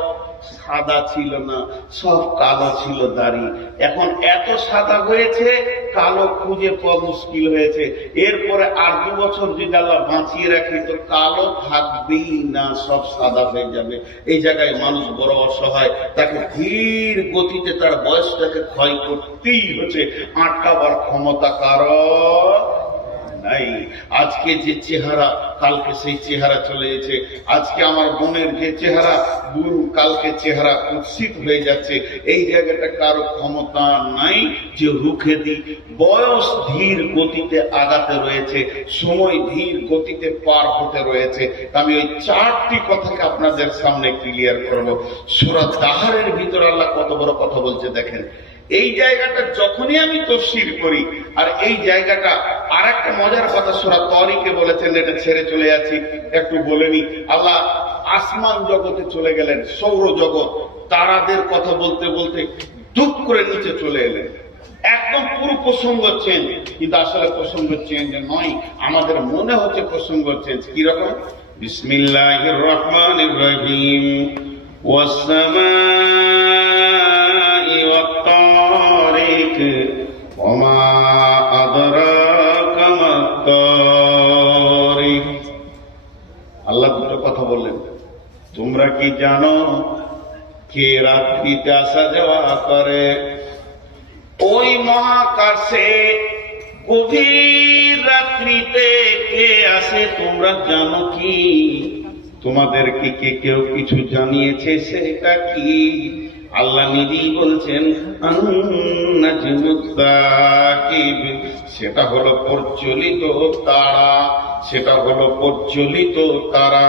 সাদা ছিল না, সব কালো ছিল দাড়ি। এখন এত সাদা হয়েছে, কালো খুঁজে পাওয়া মুশকিল হয়েছে। এরপরে আর 2 বছর যদি আল্লাহ বাঁচিয়ে রাখি তো কালো থাকবেই না, সব সাদা হয়ে যাবে। এই জায়গায় মানুষ বড় অসহায়, তাকে ধীর গতিতে তার বয়সটাকে ক্ষয় করতেই হচ্ছে, আটকাবার ক্ষমতা কারো নাই। আজকে যে চেহারা, কালকে সেই চেহারা চলে গেছে। আজকে আমার বোনের যে চেহারা, বোন কালকে চেহারা কুৎসিত হয়ে যাচ্ছে। এই জায়গাটা কারো ক্ষমতা নাই যে রুখে দিই। বয়স ধীর গতিতে আগাতে রয়েছে, সময় ধীর গতিতে পার হতে রয়েছে। আমি ওই 4টি কথাকে আপনাদের সামনে ক্লিয়ার করব। সূরা দাহরের ভিতর আল্লাহ কত বড় কথা বলছে দেখেন। এই জায়গাটা যখনই আমি তাফসীর করি, আর এই জায়গাটা আর একটা মজার কথা সূরা তারিকে বলেছেন, এটা ছেড়ে চলে যাচ্ছি, একটু বলে নি। আল্লাহ আসমান জগতে চলে গেলেন, সৌর জগৎ, তারাদের কথা বলতে বলতে দুপ করে নিচে চলে এলেন। একদম পুরো প্রসঙ্গ চেঞ্জ, কিন্তু আসলে প্রসঙ্গ চেঞ্জ নয়, আমাদের মনে হচ্ছে প্রসঙ্গ চেঞ্জ। কিরকম? বিসমিল্লাহির রহমানির রহিম, ওয়াস-সামাই ওয়াত-তারিক, ওমা আদরাকা মাত-তারিক। আল্লাহ দুটো কথা বললেন। তোমরা কি জানো কে রাত্রিতে আসা যাওয়া করে? ওই মহাকাশে গভীর রাত্রিতে কে আসে তোমরা জানো কি? তোমাদেরকে কে কেউ কিছু জানিয়েছে? সেটা কি? আল্লাহ নিজেই বলছেন, সেটা হলো প্রজ্বলিত তারা, সেটা হলো প্রজ্বলিত তারা,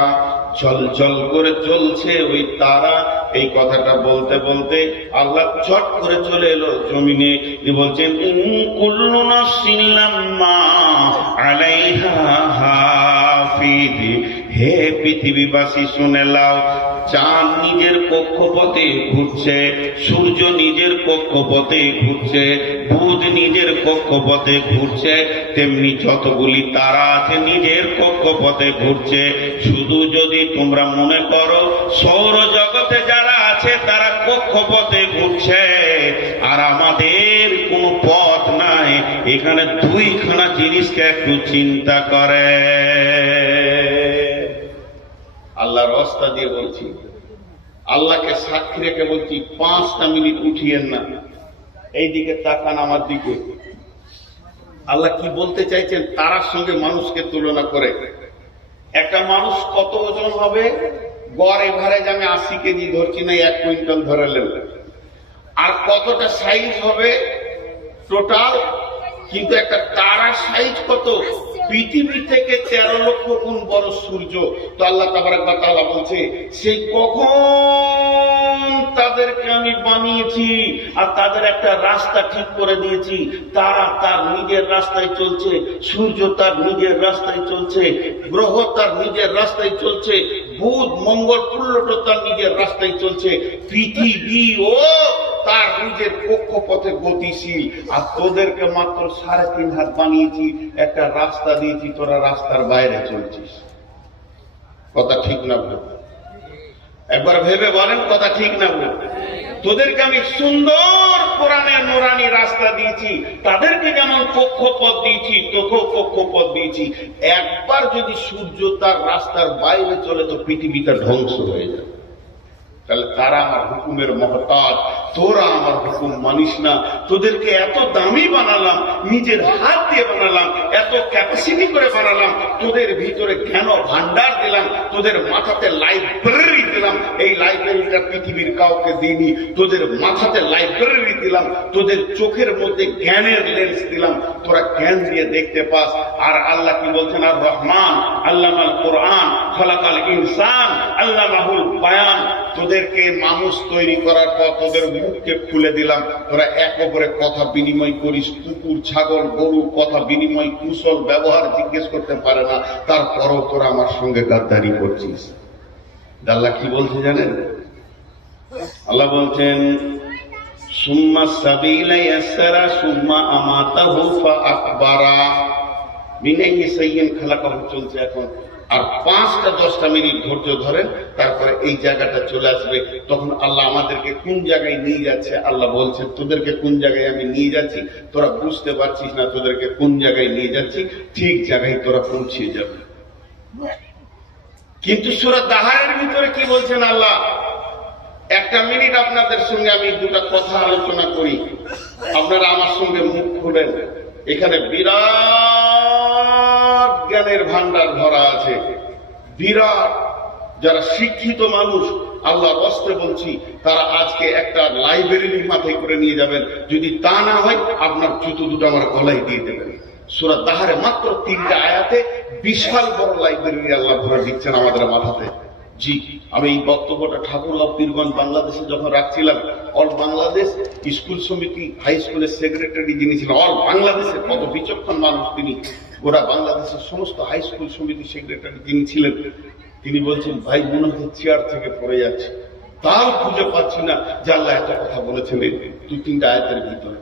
জল জল করে চলছে ওই তারা। এই কথাটা বলতে বলতে আল্লাহ চট করে চলে এলো জমিনে, বলছেন কুল্লু নাফসিন লাম্মা আলাইহা হাফিজ। হে পৃথিবীবাসী শুনে লাও, চাঁদ নিজের কক্ষপথে ঘুরছে, সূর্য নিজের কক্ষপথে ঘুরছে, বুধ নিজের কক্ষপথে ঘুরছে, তেমনি যতগুলি তারা আছে নিজের কক্ষপথে ঘুরছে। শুধু যদি তোমরা মনে করো সৌর জগতে যারা আছে তারা কক্ষপথে ঘুরছে আর আমাদের কোনো পথ নাই, এখানে 2খানা জিনিসকে একটু চিন্তা করে। আল্লাহর রাস্তা দিয়ে বলছি, আল্লাহকে সাক্ষী রেখে বলছি, 5টা মিনিট উঠিয়েন না, এইদিকে তাকান আমার দিকে। আল্লাহ কি বলতে চাইছেন তারার সঙ্গে মানুষকে তুলনা করে? একটা মানুষ কত ওজন হবে? গড় এভারেজ আমি 80 কেজি ধরছি না, 1 কুইন্টাল ধরে নেব। আর কতটা সাইজ হবে টোটাল? কিন্তু একটা তারার সাইজ কত? পৃথিবী থেকে 13 লক্ষ গুণ বড় সূর্য। তো আল্লাহ তাবারক ওয়া তাআলা বলছে, সেই কখন তাদেরকে আমি বানিয়েছি আর তাদের একটা রাস্তা ঠিক করে দিয়েছি। তারা তার নিজের রাস্তায় চলছে, সূর্য তার নিজের রাস্তায় চলছে, গ্রহ তার নিজের রাস্তায় চলছে, বুধ মঙ্গল প্লুটো তার নিজের রাস্তায় চলছে, পৃথিবীও তার নিজের কক্ষপথে গতিশীল। আর তোদেরকে মাত্র 3.5 হাত বানিয়েছি, একটা রাস্তা দিয়েছি, তোরা রাস্তার বাইরে চলছিস। কথা ঠিক না ভুল? একবার ভেবে বলেন কথা ঠিক না ভুল? তোদেরকে আমি সুন্দর কোরআনের নুরানি রাস্তা দিয়েছি, তাদেরকে যেমন কক্ষপথ দিয়েছি তোকেও কক্ষপথ দিয়েছি। একবার যদি সূর্য তার রাস্তার বাইরে চলে তো পৃথিবীটা ধ্বংস হয়ে যাবে। তাহলে তারা আমার হুকুমের মহতাজ, তোরা আমার হুকুম মানিস না। তোদেরকে এত দামি বানালাম, নিজের হাত দিয়ে বানালাম, এত ক্যাপাসিটি করে বানালাম, তোদের ভিতরে জ্ঞান ভান্ডার দিলাম, তোদের মাথাতে লাইব্রেরি দিলাম, এই লাইব্রেরিটা পৃথিবীর কাউকে দিইনি। তোদের মাথাতে লাইব্রেরি দিলাম, তোদের চোখের মধ্যে জ্ঞানের লেন্স দিলাম, তোরা জ্ঞান দিয়ে দেখতে পাস। আর আল্লাহ কি বলছেন? আর রহমান আল্লামাল কোরআন খলাকাল ইনসান আল্লামাহুল বায়ান। তোদেরকে মানুষ তৈরি করার পর তোদের মুখকে খুলে দিলাম, তোরা এক অপরে কথা বিনিময় করিস। কুকুর ছাগল গরু কথা বিনিময় কুশল ব্যবহার জিজ্ঞেস করতে পারে না, তারপরও তোরা আমার সঙ্গে গাদ্দারি করছিস। আল্লাহ কি বলছে জানেন? আল্লাহ বলছেন, সুম্মা সাবিলা ইয়াসসারা সুম্মা আমাতাহু ফাআকবারা। মিনাইয়ে সাইয়েন খালাকাহু চলছে এখন। আর 5-10 মিনিট ধৈর্য ধরেন, তারপরে এই জায়গাটা চলে আসবে। তখন আল্লাহ আমাদেরকে কোন জায়গায় নিয়ে যাচ্ছে, আল্লাহ বলছেন তোদেরকে কোন জায়গায় আমি নিয়ে যাচ্ছি, তোরা বুঝতে পারছিস না তোদেরকে কোন জায়গায় নিয়ে যাচ্ছি, ঠিক জায়গায় তোরা পৌঁছে যাবে। কিন্তু সূরা দাহারের ভিতরে কি বলছেন আল্লাহ? 1 মিনিট আপনাদের সঙ্গে আমি 2টা কথা আলোচনা করি, আপনারা আমার সঙ্গে মুখ খুলেন। এখানে বিরাট জ্ঞানের ভান্ডার ভরা আছে, বিরাট। যারা শিক্ষিত মানুষ, আল্লাহর রাস্তে বলছি, তারা আজকে একটা লাইব্রেরির মাথায় করে নিয়ে যাবেন। যদি তা না হয় আপনার জুতো দুটো আমার গলায় দিয়ে দেবেন। সূরা দাহারে মাত্র 3টা আয়াতে বিশাল বড় লাইব্রেরি আল্লাহ ভরে দিচ্ছেন আমাদের মাথাতে। জি, আমি এই বক্তব্যটা ঠাকুরগাঁও পীরগঞ্জ বাংলাদেশে যখন রাখছিলাম, অল বাংলাদেশ স্কুল সমিতি হাই স্কুলের সেক্রেটারি যিনি ছিলেন, অল বাংলাদেশের কত বিচক্ষণ মানুষ তিনি, গোটা বাংলাদেশের সমস্ত হাই স্কুল সমিতি সেক্রেটারি যিনি ছিলেন, তিনি বলছেন ভাই মনে হচ্ছে চেয়ার থেকে পড়ে যাচ্ছে, তাও খুঁজে পাচ্ছি না যে আল্লাহ এত কথা বলেছেন এই 2-3টা আয়াতের ভিতরে।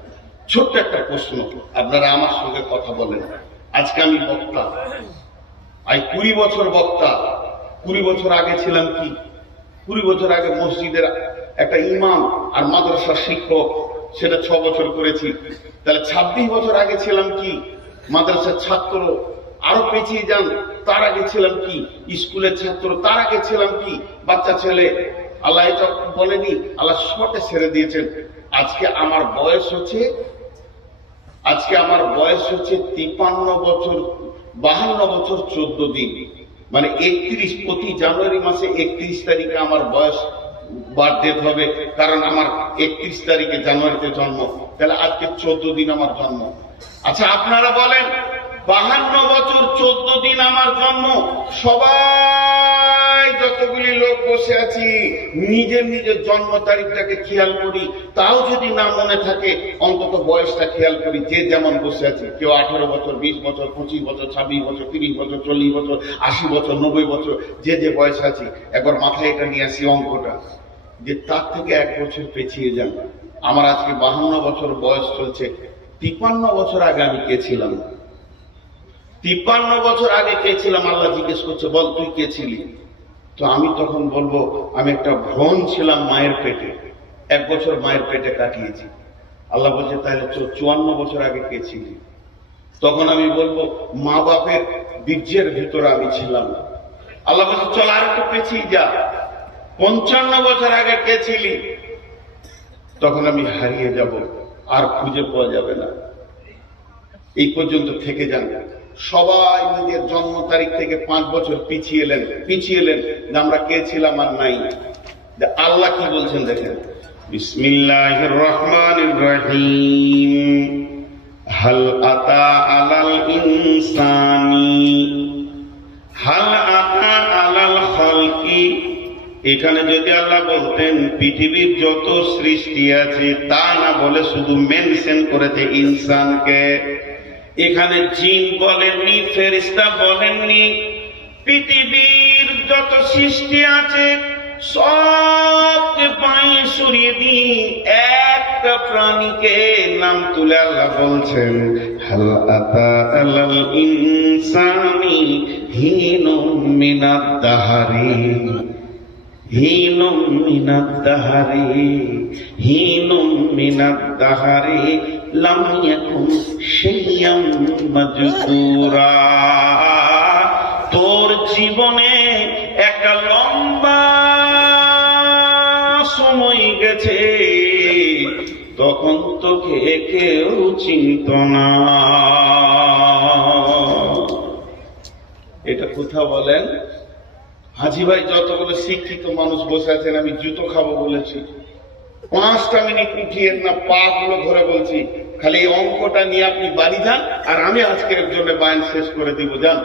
ছোট্ট একটা প্রশ্ন, আপনারা আমার সঙ্গে কথা বলেন। আজকে আমি বক্তা, 20 বছর বক্তা। 20 বছর আগে ছিলাম কি? 20 বছর আগে মসজিদের একটা ইমাম আর মাদ্রাসার শিক্ষক, সেটা 6 বছর করেছি। তাহলে 26 বছর আগে ছিলাম কি? মাদ্রাসার ছাত্র। আরো পেছিয়ে যান, তার আগে ছিলাম কি? স্কুলের ছাত্র। তার আগে ছিলাম কি? বাচ্চা ছেলে। আল্লাহ এটা বলেনি, আল্লাহ শর্টে ছেড়ে দিয়েছেন। আজকে আমার বয়স হচ্ছে 53 বছর 52 বছর 14 দিন, মানে 31। প্রতি জানুয়ারি মাসে 31 তারিখে আমার বয়স বার্থডে হবে, কারণ আমার 31 তারিখে জানুয়ারিতে জন্ম। তাহলে আজকে 14 দিন আমার জন্ম। আচ্ছা আপনারা বলেন, 52 বছর 14 দিন আমার জন্ম, সবাই যতগুলি লোক বসে আছি নিজের নিজের জন্ম তারিখটাকে খেয়াল করি, তাও যদি না মনে থাকে অন্তত বয়সটা খেয়াল করি। যে যেমন বসে আছি, কেউ 18 বছর, 20 বছর, 25 বছর, 26 বছর, 30 বছর, 40 বছর, 80 বছর, 90 বছর, যে যে বয়স আছি, একবার মাথায় এটা নিয়ে আসি অঙ্কটা, যে তার থেকে 1 বছর পেছিয়ে যান। আমার আজকে 52 বছর বয়স চলছে। 53 বছর আগে আমি কে ছিলাম? 53 বছর আগে কে ছিলাম? আল্লাহ জিজ্ঞেস করছে, বল তুই কে ছিলি? তো আমি তখন বলবো, আমি একটা ভ্রণ ছিলাম মায়ের পেটে, 1 বছর মায়ের পেটে কাটিয়েছি। আল্লাহ বলছে, তাহলে 54 বছর আগে কে ছিলি? তখন আমি বলবো, মা বাপের বীর্যের ভিতরে আমি ছিলাম। আল্লাহ বলছে, চল আর একটু পেছিয়ে যা, 55 বছর আগে কে ছিলি? তখন আমি হারিয়ে যাব, আর খুঁজে পাওয়া যাবে না। এই পর্যন্ত থেকে যান। সবাই নিজের জন্ম তারিখ থেকে 5 বছর পিছিয়ে এলেন, আমরা কে ছিলাম আর নাই। আল্লাহ কি বলছেন দেখেন, বিসমিল্লাহির রহমানির রহিম, হাল আতা আলাল ইনসানি, হাল আতা আলাল খালকি। এখানে যদি আল্লাহ বলতেন পৃথিবীর যত সৃষ্টি আছে, তা না বলে শুধু মেনশন করেছে ইনসানকে। এখানে জিন বলেননি, ফেরেশতা বলেননি। পৃথিবীর যত সৃষ্টি আছে সবকে পায়ে সরিয়ে দিয়ে একটা প্রাণীকে নাম তুলে আল্লাহ বলছেন, হাল আতা আলাল ইনসানি হিনুম মিনাদ দাহারি, হিনুম মিনাদ দাহারি, হিনুম মিনাদ দাহারি লাম ইয়াকুন শাইয়াম মাজকুরা। তোর জীবনে একটা লম্বা সময় গেছে, তখন তোকে কেউ চিনত না। এটা কোথা বলেন? হাজি ভাই, যতগুলো শিক্ষিত মানুষ বসে আছেন, আমি জুতো খাবো বলেছি, 5টা মিনিট উঠিয়ে না, পা গুলো ধরে বলছি, খালি এই অঙ্কটা নিয়ে আপনি বাড়ি যান, আর আমি আজকের জন্য বায়ান শেষ করে দিব। যান,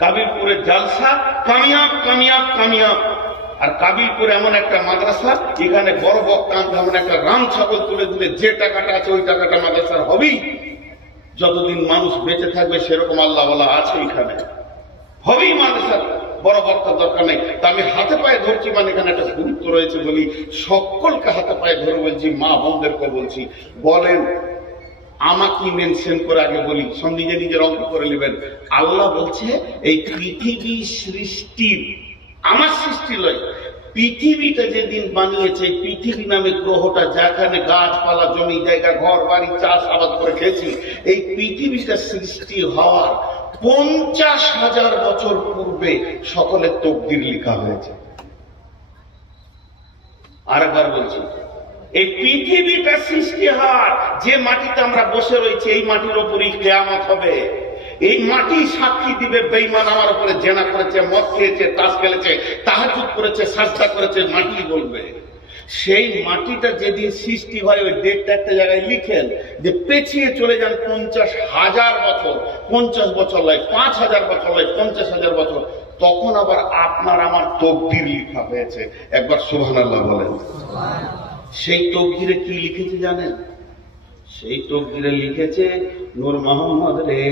কাবিলপুরের জালসা কামিয়াব কামিয়াব কামিয়াব। আর কাবিলপুরে এমন একটা মাদ্রাসা, এখানে বড় বক্তা এমন একটা রাম ছাগল তুলে দিলে যে টাকাটা আছে ওই টাকাটা মাদ্রাসার হবেই। যতদিন মানুষ বেঁচে থাকবে সেরকম আল্লাহ ওয়ালা আছে এখানে, হবেই মাদ্রাসার। বড় বক্তা দরকার নেই। তা আমি হাতে পায়ে ধরছি, মানে এখানে একটা গুরুত্ব রয়েছে বলি সকলকে হাতে পায়ে ধরে বলছি, মা বোনদেরকে বলছি, বলেন আমাকে মেনশন করে আগে বলি, সব নিজে নিজের অঙ্ক করে নেবেন। আল্লাহ বলছে এই পৃথিবী সৃষ্টির, আমার সৃষ্টি লয়, পৃথিবীটা যেদিন বানিয়েছে, পৃথিবী নামে গ্রহটা, যেখানে গাছপালা, জমি জায়গা, ঘর বাড়ি, চাষ আবাদ করে খেয়েছি, এই পৃথিবীটা সৃষ্টি হওয়ার 50,000 বছর পূর্বে সকলের তকদির লেখা হয়েছে। আরেকবার বলছি, এই পৃথিবীটা সৃষ্টি হওয়ার, যে মাটিতে আমরা বসে রয়েছি, এই মাটির উপরই কিয়ামত হবে। এই মাটি সাক্ষী দিবে বেঈমান আমার উপরে জেনা করেছে, মদ খেয়েছে, তাস খেলেছে, তাহাজ্জুদ করেছে, সাজদা করেছে, মাটি বলবে। সেই মাটিটা যেদিন সৃষ্টি হয়, ওই ডেটটা একটা জায়গায় লিখেন, যে পেছিয়ে চলে যান 50,000 বছর, 50 বছর নয়, 5,000 বছর নয়, 50,000 বছর, তখন আবার আপনার আমার তকদির লেখা হয়েছে। একবার সুবহানাল্লাহ বলেন। সেই তকদিরে কি লিখেছে জানেন? সেই তকদিরে লিখেছে, নূর মোহাম্মদ রে,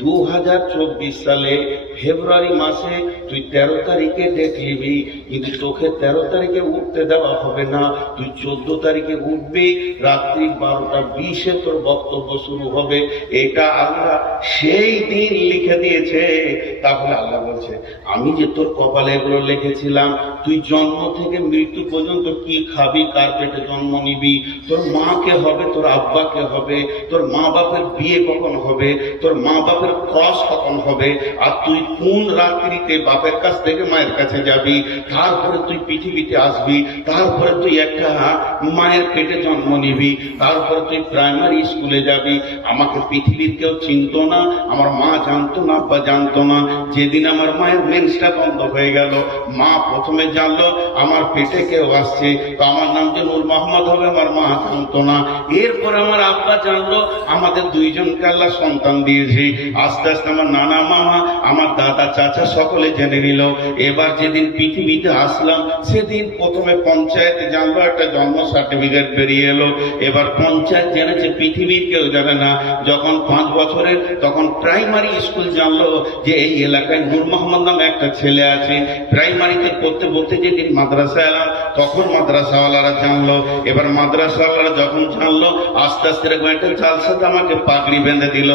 2024 সালে ফেব্রুয়ারি মাসে তুই 13 তারিখে ডেট নিবি, কিন্তু তোকে 13 তারিখে উঠতে দেওয়া হবে না, তুই 14 তারিখে উঠবি, রাত্রি 12:20 তোর বক্তব্য শুরু হবে। এটা আল্লাহ সেই দিন লিখে দিয়েছে। তাহলে আল্লাহ বলছে, আমি যে তোর কপালে এগুলো লিখেছিলাম, তুই জন্ম থেকে মৃত্যু পর্যন্ত কি খাবি, কার পেটে জন্ম নিবি, তোর মাকে হবে, তোর আব্বাকে হবে, তোর মা বাপের বিয়ে কখন হবে, তোর মা বাপের ক্রস কখন হবে, আর তুই কোন রাত্রিতে বাপের কাছ থেকে মায়ের কাছে যাবি, তারপরে তুই পৃথিবীতে আসবি, তারপরে তুই একটা মায়ের পেটে জন্ম নিবি, তারপরে তুই প্রাইমারি স্কুলে যাবি। আমাকে পৃথিবীর কেউ চিনত না, আমার মা জানতো না, আব্বা জানতো না। যেদিন আমার মায়ের মেন্সটা বন্ধ হয়ে গেল, মা প্রথমে জানলো আমার পেটে কেউ আসছে, তো আমার নাম যে নূর মোহাম্মদ হবে, আমার মা জানতো না। এরপরে আমার আব্বা জানলো আমাদের দুইজনকে আল্লাহ সন্তান দিয়েছে। আস্তে আস্তে আমার নানা, মামা, আমার দাদা, চাচা সকলে জেনে নিল। এবার যেদিন পৃথিবীতে আসলাম, সেদিন প্রথমে পঞ্চায়েত জানলো, একটা জন্ম সার্টিফিকেট বেরিয়ে এলো। এবার পঞ্চায়েত জেনেছে, পৃথিবীর কেউ জানে না। যখন 5 বছরের, তখন প্রাইমারি স্কুল জানলো যে এই এলাকায় নূর মোহাম্মদ নামে একটা ছেলে আছে। প্রাইমারিতে পড়তে পড়তে যেদিন মাদ্রাসা এলাম, তখন মাদ্রাসাওয়ালারা জানলো। এবার মাদ্রাসাওয়ালারা যখন জানলো, আস্তে আস্তে এরকম একটা জালসাতে আমাকে পাগড়ি বেঁধে দিল।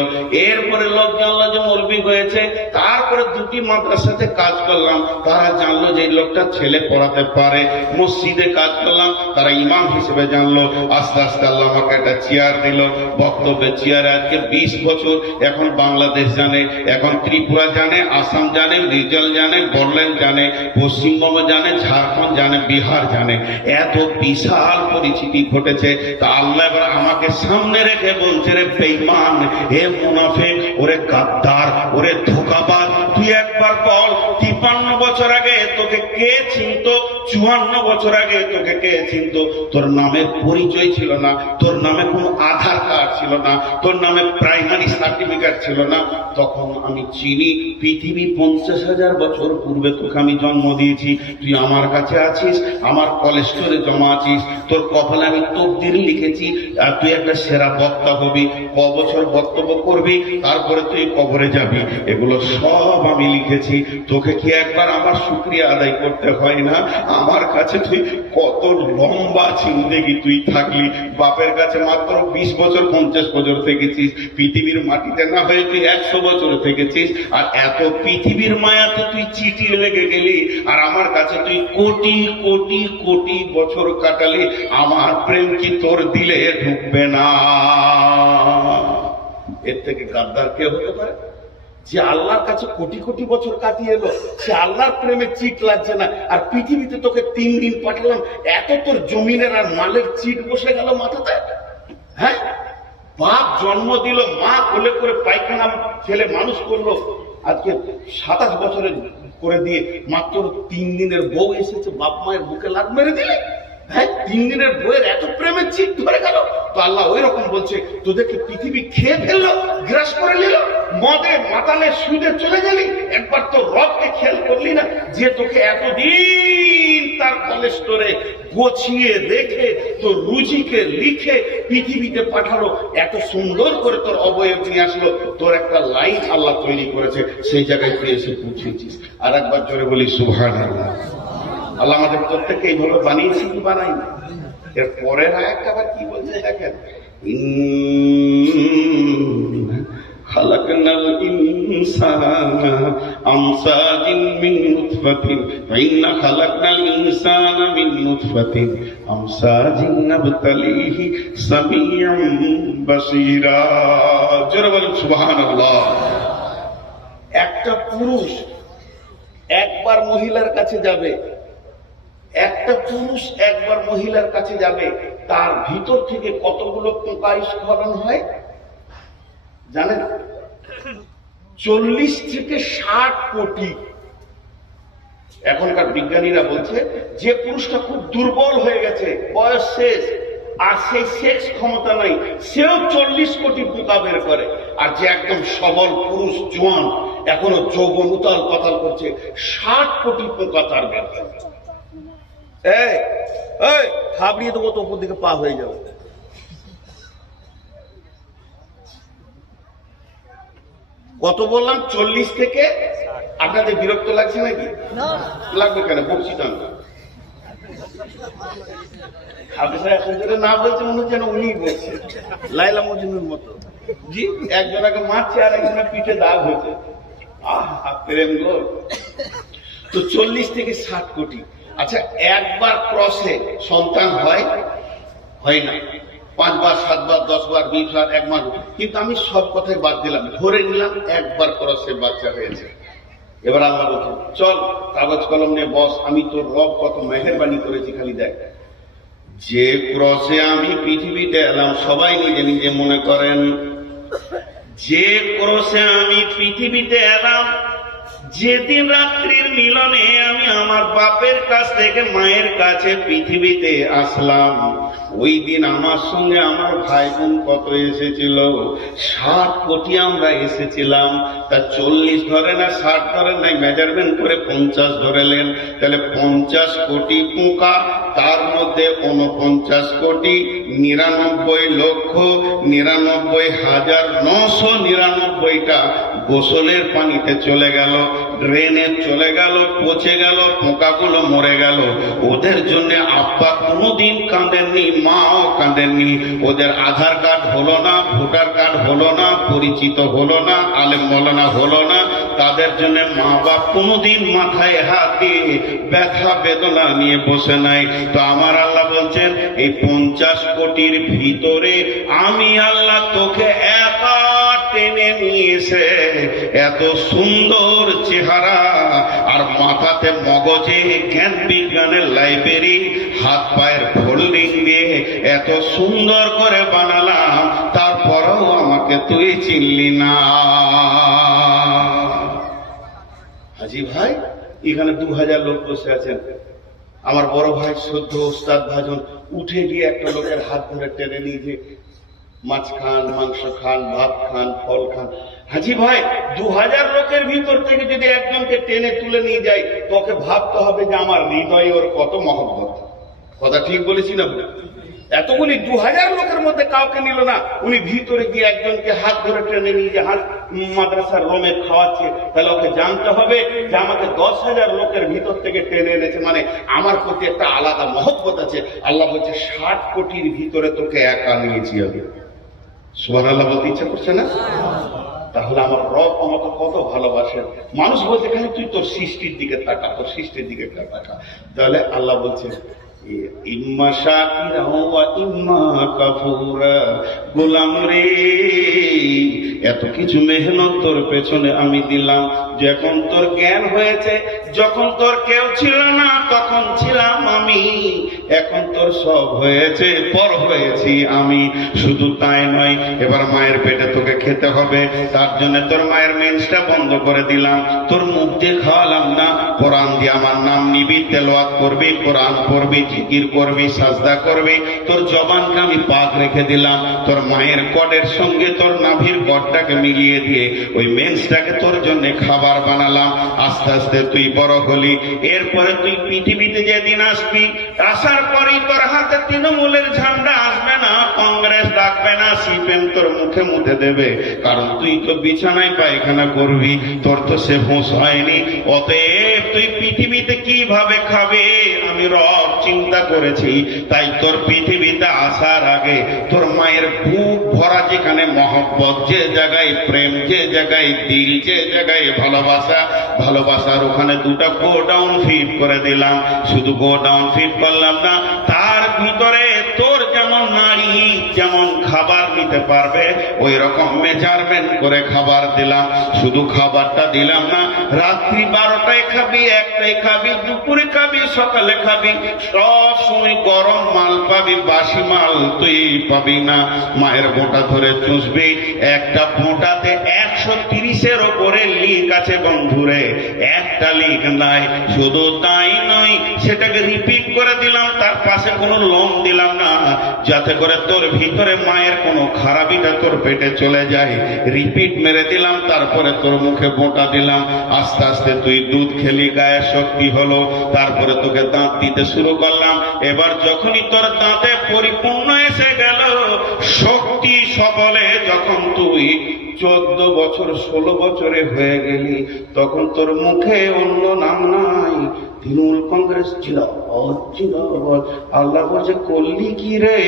এরপরে লোক জানলো যে মৌলবি হয়েছে। তারপরে 2টি মাদ্রাসাতে কাজ করলাম, তারা জানলো যে এই লোকটা ছেলে পড়াতে পারে। মসজিদে কাজ করলাম, তারা ইমাম হিসেবে জানলো। আস্তে আস্তে আল্লাহ আমাকে একটা চেয়ার দিল, বক্তব্যের চেয়ারে। আজকে 20 বছর এখন বাংলাদেশ জানে, এখন ত্রিপুরা জানে, আসাম জানে, মিজোরাম জানে, বড়োল্যান্ড জানে, পশ্চিমবঙ্গ জানে, ঝাড়খণ্ড জানে, বিহার জানে। এত বিশাল পরিচিতি ঘটেছে। তা আল্লাহ এবার আমাকে সামনে রেখে বলছে, রে বেঈমান, হে মুনাফিক, ওরে গাদ্দার, ওরে ধোঁকাবাজ, তুই একবার বল 53 বছর আগে তোকে কে চিনত, 54 বছর আগে তোকে কে চিনত? তোর নামের পরিচয় ছিল না, তোর নামে কোনো আধার কার্ড ছিল না, তোর নামে প্রাইমারি সার্টিফিকেট ছিল না। তখন আমি চিনি, পৃথিবী 50,000 বছর পূর্বে তোকে আমি জন্ম দিয়েছি। তুই আমার কাছে আছিস, আমার কলেস্টোরে জমা আছিস, তোর কপালে আমি তকদির লিখেছি, আর তুই একটা সেরা বক্তা হবি, ক বছর বক্তব্য করবি, তারপরে তুই কবরে যাবি। এগুলো সব আমি লিখেছি। তোকে কি একবার আমার শুকরিয়া আদায় করতে হয় না? আমার কাছে তুই কত লম্বা জিন্দেগি তুই থাকলি, বাপের কাছে মাত্র 20 বছর 50 বছর থেকেছিস, পৃথিবীর মাটিতে না হয়ে তুই 100 বছর থেকেছিস, আর এত পৃথিবীর মায়াতে তুই চিঠি লেগে গেলি, আর আমার কাছে তুই কোটি কোটি কোটি বছর কাটালি। আমার প্রেম কি তোর দিলে ঢুকবে না? এর থেকে গাদ্দার কে হতে পারে? যে আল্লাহর কাছে কোটি কোটি বছর কাটিয়ে এলো, সে আল্লাহর প্রেমে চিট লাগছে না, আর পৃথিবীতে তোকে 3 দিন পাঠালাম, এত তোর জমিনের আর মালের চিট বসে গেল মাথাতে। হ্যাঁ, বাপ জন্ম দিল, মা কোলে করে পায়খানা ছেলে মানুষ করলো, আজকে 27 বছরের করে দিয়ে মাত্র 3 দিনের বউ এসেছে, বাপ মায়ের বুকে লাত মেরে দিলে। হ্যাঁ, 3 দিনের বইয়ের এত প্রেমের চিট ধরে গেল। তো আল্লাহ ওই রকম বলছে, তোদেরকে পৃথিবী খেয়ে ফেললো, গ্রাস করে নিল, মদে মাতালে সুদে চলে গেলি, একবার তো রবকে খেয়াল করলি না, যে তোকে এতদিন তার কলেস্টোরে গোছিয়ে রেখে তোর রুজিকে লিখে পৃথিবীতে পাঠালো, এত সুন্দর করে তোর অবয়ব নিয়ে আসলো, তোর একটা লাইন আল্লাহ তৈরি করেছে, সেই জায়গায় তুই এসে পৌঁছেছিস। আর একবার জোরে বলি সুবহানাল্লাহ। আল্লাহ আমাদের প্রত্যেককে এইভাবে বানিয়েছে কি বানাই না? এর পরের আয়াতটা আবার কি বলছে দেখেন, খালাকনাল ইনসানা আমসাজিন মিন নুতফাতিন ইন্না খালাকনাল ইনসানা মিন নুতফাতিন আমসাজিন নাবতালিহি সামিউম বাসীরা। জোরে বলুন সুবহানাল্লাহ। একটা পুরুষ একবার মহিলার কাছে যাবে, একটা পুরুষ একবার মহিলার কাছে যাবে, তার ভিতর থেকে কতগুলো পোকা স্খলন হয় জানেন? 40 থেকে 60 কোটি। এখনকার বিজ্ঞানীরা বলছে যে পুরুষটা খুব দুর্বল হয়ে গেছে, বয়স শেষ, আর সেই সেক্স ক্ষমতা নাই, সেও 40 কোটি পোকা বের করে। আর যে একদম সবল পুরুষ জোয়ান, এখনো যৌবন উতাল পাতাল করছে, 60 কোটি পোকা তার বের করে। এই খাবড়িয়ে দেবো তো, উপর দিকে পা হয়ে যাবে। কত বললাম? 40 থেকে। আপনাদের বিরক্ত লাগছে নাকি? লাগবে কেন? বলছি না, এখন যেটা না বলছে মনে হচ্ছে না উনি বলছে, লাইলা মজনুর মতো। জি, একজনকে মারছে আর একজনের পিঠে দাগ হয়েছে। আহা প্রেম গো। তো 40 থেকে 60 কোটি। আচ্ছা, একবার ক্রসে সন্তান হয়? হয় না। 5 বার, 7 বার, 10 বার, 20 বার, 1 মাস। কিন্তু আমি সব কথাই বাদ দিলাম, ধরে নিলাম একবার ক্রসে বাচ্চা হয়েছে। এবার আল্লাহ বলছেন, চল কাগজ কলম নিয়ে বস, আমি তোর রব কত মেহেরবানি করেছি খালি দেখ। যে ক্রসে আমি পৃথিবীতে এলাম, সবাই নিজে নিজে মনে করেন, যে ক্রসে আমি পৃথিবীতে এলাম, যেদিন রাত্রির মিলনে আমি আমার বাপের কাছ থেকে মায়ের কাছে পৃথিবীতে আসলাম, ওই দিন আমার সঙ্গে আমার ভাই বোন কত এসেছিল? 60 কোটি আমরা এসেছিলাম। তা 40 ধরে না 60 ধরে নাই, মেজারমেন্ট করে 50 ধরেলেন। তাহলে 50 কোটি পোকা, তার মধ্যে 49 কোটি 99,99,999টা গোসলের পানিতে চলে গেল, ড্রেনে চলে গেল, পচে গেল, পোকাগুলো মরে গেল। ওদের জন্য আব্বা কোনোদিন কাঁদেননি, মাও কাঁদেননি। ওদের আধার কার্ড হলো না, ভোটার কার্ড হলো না, পরিচিত হলো না, আলেম মৌলানা হলো না। তাদের জন্য মা বাপ কোনোদিন মাথায় হাত দিয়ে ব্যথা বেদনা নিয়ে বসে নাই। তো আমার আল্লাহ বলছেন, এই 50 কোটির ভিতরে আমি আল্লাহ তোকে একা টেনে নিয়েছে। এত সুন্দর চেহারা, আর মাথাতে মগজে জ্ঞান বিজ্ঞানের লাইব্রেরি, হাত পায়ের ফোল্ডিং দিয়ে এত সুন্দর করে বানালাম, তারপরেও আমাকে তুই চিনলি না। হাজি ভাই, এখানে 2000 লোক বসে আছেন। আমার বড় ভাই সদ্য ওস্তাদ ভাজন উঠে গিয়ে একটা লোকের হাত ধরে টেনে নিয়ে যে মাছ খান, মাংস খান, ভাত খান, ফল খান। হাজি ভাই, 2000 লোকের ভিতর থেকে যদি একজনকে টেনে তুলে নিয়ে যায়, তোকে ভাবতে হবে যে আমার হৃদয়ে ওর কত মহব্বত। কথা ঠিক বলেছি না? এতগুলি 2000 লোকের মধ্যে কাউকে নিল না, উনি ভিতরে গিয়ে একজনকে হাত ধরে টেনে নিয়ে যে হাত মাদ্রাসার রোমে খাওয়াচ্ছে, তাহলে ওকে জানতে হবে যে আমাকে 10,000 লোকের ভিতর থেকে টেনে এনেছে, মানে আমার প্রতি একটা আলাদা মহব্বত আছে। আল্লাহ বলছে 60 কোটির ভিতরে তোকে একা নিয়েছি আমি। সুবহানাল্লাহ বলতে ইচ্ছা করছে না? তাহলে আমার রব আমাকে কত ভালোবাসেন। মানুষ বলছে খালি তুই তোর সৃষ্টির দিকে তাকা, তোর সৃষ্টির দিকে তাকা। তাহলে আল্লাহ বলছেন, ইম্মা শাকিরা ওয়া ইম্মা কাফুরা। গোলাম রে, এত কিছু মেহনত তোর পেছনে আমি দিলাম, যখন তোর জ্ঞান হয়েছে, যখন তোর কেউ ছিল না তখন ছিলাম আমি, এখন তোর সব হয়েছে, পর হয়েছি আমি। শুধু তাই নয়, এবার মায়ের পেটে তোকে খেতে হবে, তার জন্য তোর মায়ের মেন্সটা বন্ধ করে দিলাম, তোর মুখ দিয়ে খাওয়ালাম না, কোরআন দিয়ে আমার নাম নিবি, তেলাওয়াত করবি, কোরআন পড়বি, জিকির করবি, সাজদা করবি, তোর জবানকে আমি পাক রেখে দিলাম। তোর মায়ের কডের সঙ্গে তোর নাভির কডটাকে মিলিয়ে দিয়ে ওই মেন্সটাকে তোর জন্য খাবার বানালাম। আস্তে আস্তে তুই বড় হলি, এরপরে তুই পৃথিবীতে যেদিন আসবি, আসার পরেই তোর হাতে তৃণমূলের ঝান্ডা আসবে না, কংগ্রেস ডাকবে না, সিপিএম তোর মুখে মুখে দেবে, কারণ তুই তো বিছানায় পায়খানা করবি, তোর তো সে হোঁশ হয়নি। অতএব তুই পৃথিবীতে কিভাবে খাবে আমি রব চিন্তা করেছি। তাই তোর পৃথিবীতে আসার আগে তোর মায়ের বুক ভরা যেখানে মহব্বত, যে জায়গায় প্রেম, যে জায়গায় দিল, যে জায়গায় ভালোবাসা, ভালোবাসার ওখানে দুটা গোডাউন ফিট করে দিলাম। শুধু গোডাউন ফিট করলাম না, তার ভিতরে তোর যেমন নারী যেমন খাবার নিতে পারবে ওই রকম মেজারমেন্ট করে খাবার দিলাম। শুধু খাবারটা দিলাম না, রাত্রি 12টায় খাবি, 1টায় খাবি, দুপুরে খাবি, সকালে খাবি, সব সময় গরম মাল পাবি, বাসি মাল তুই পাবি না। মায়ের বোঁটা ধরে চুষবি, একটা বোঁটাতে 130-এর ওপরে লিক আছে বন্ধুরে, একটা লিক নাই। শুধু তাই নয়, সেটাকে রিপিট করে দিলাম, তার পাশে কোনো লোম দিলাম না, যাতে করে তোর ভিতরে মায়ের কোনো খারাপিটা তোর পেটে চলে যায়। রিপিট মেরে দিলাম, তারপরে তোর মুখে বোঁটা দিলাম। আস্তে আস্তে তুই দুধ খেলি, গায়ে শক্তি হলো, তারপরে তোকে দাঁত দিতে শুরু করলাম। এবার যখনই তোর দাঁতে পরিপূর্ণ এসে গেল, শক্তি সবলে যখন তুই 14 বছর 16 বছরে হয়ে গেলি, তখন তোর মুখে অন্য নাম নাই, তৃণমূল কংগ্রেস ছিল। আল্লাহ বলছে করলি কি রে,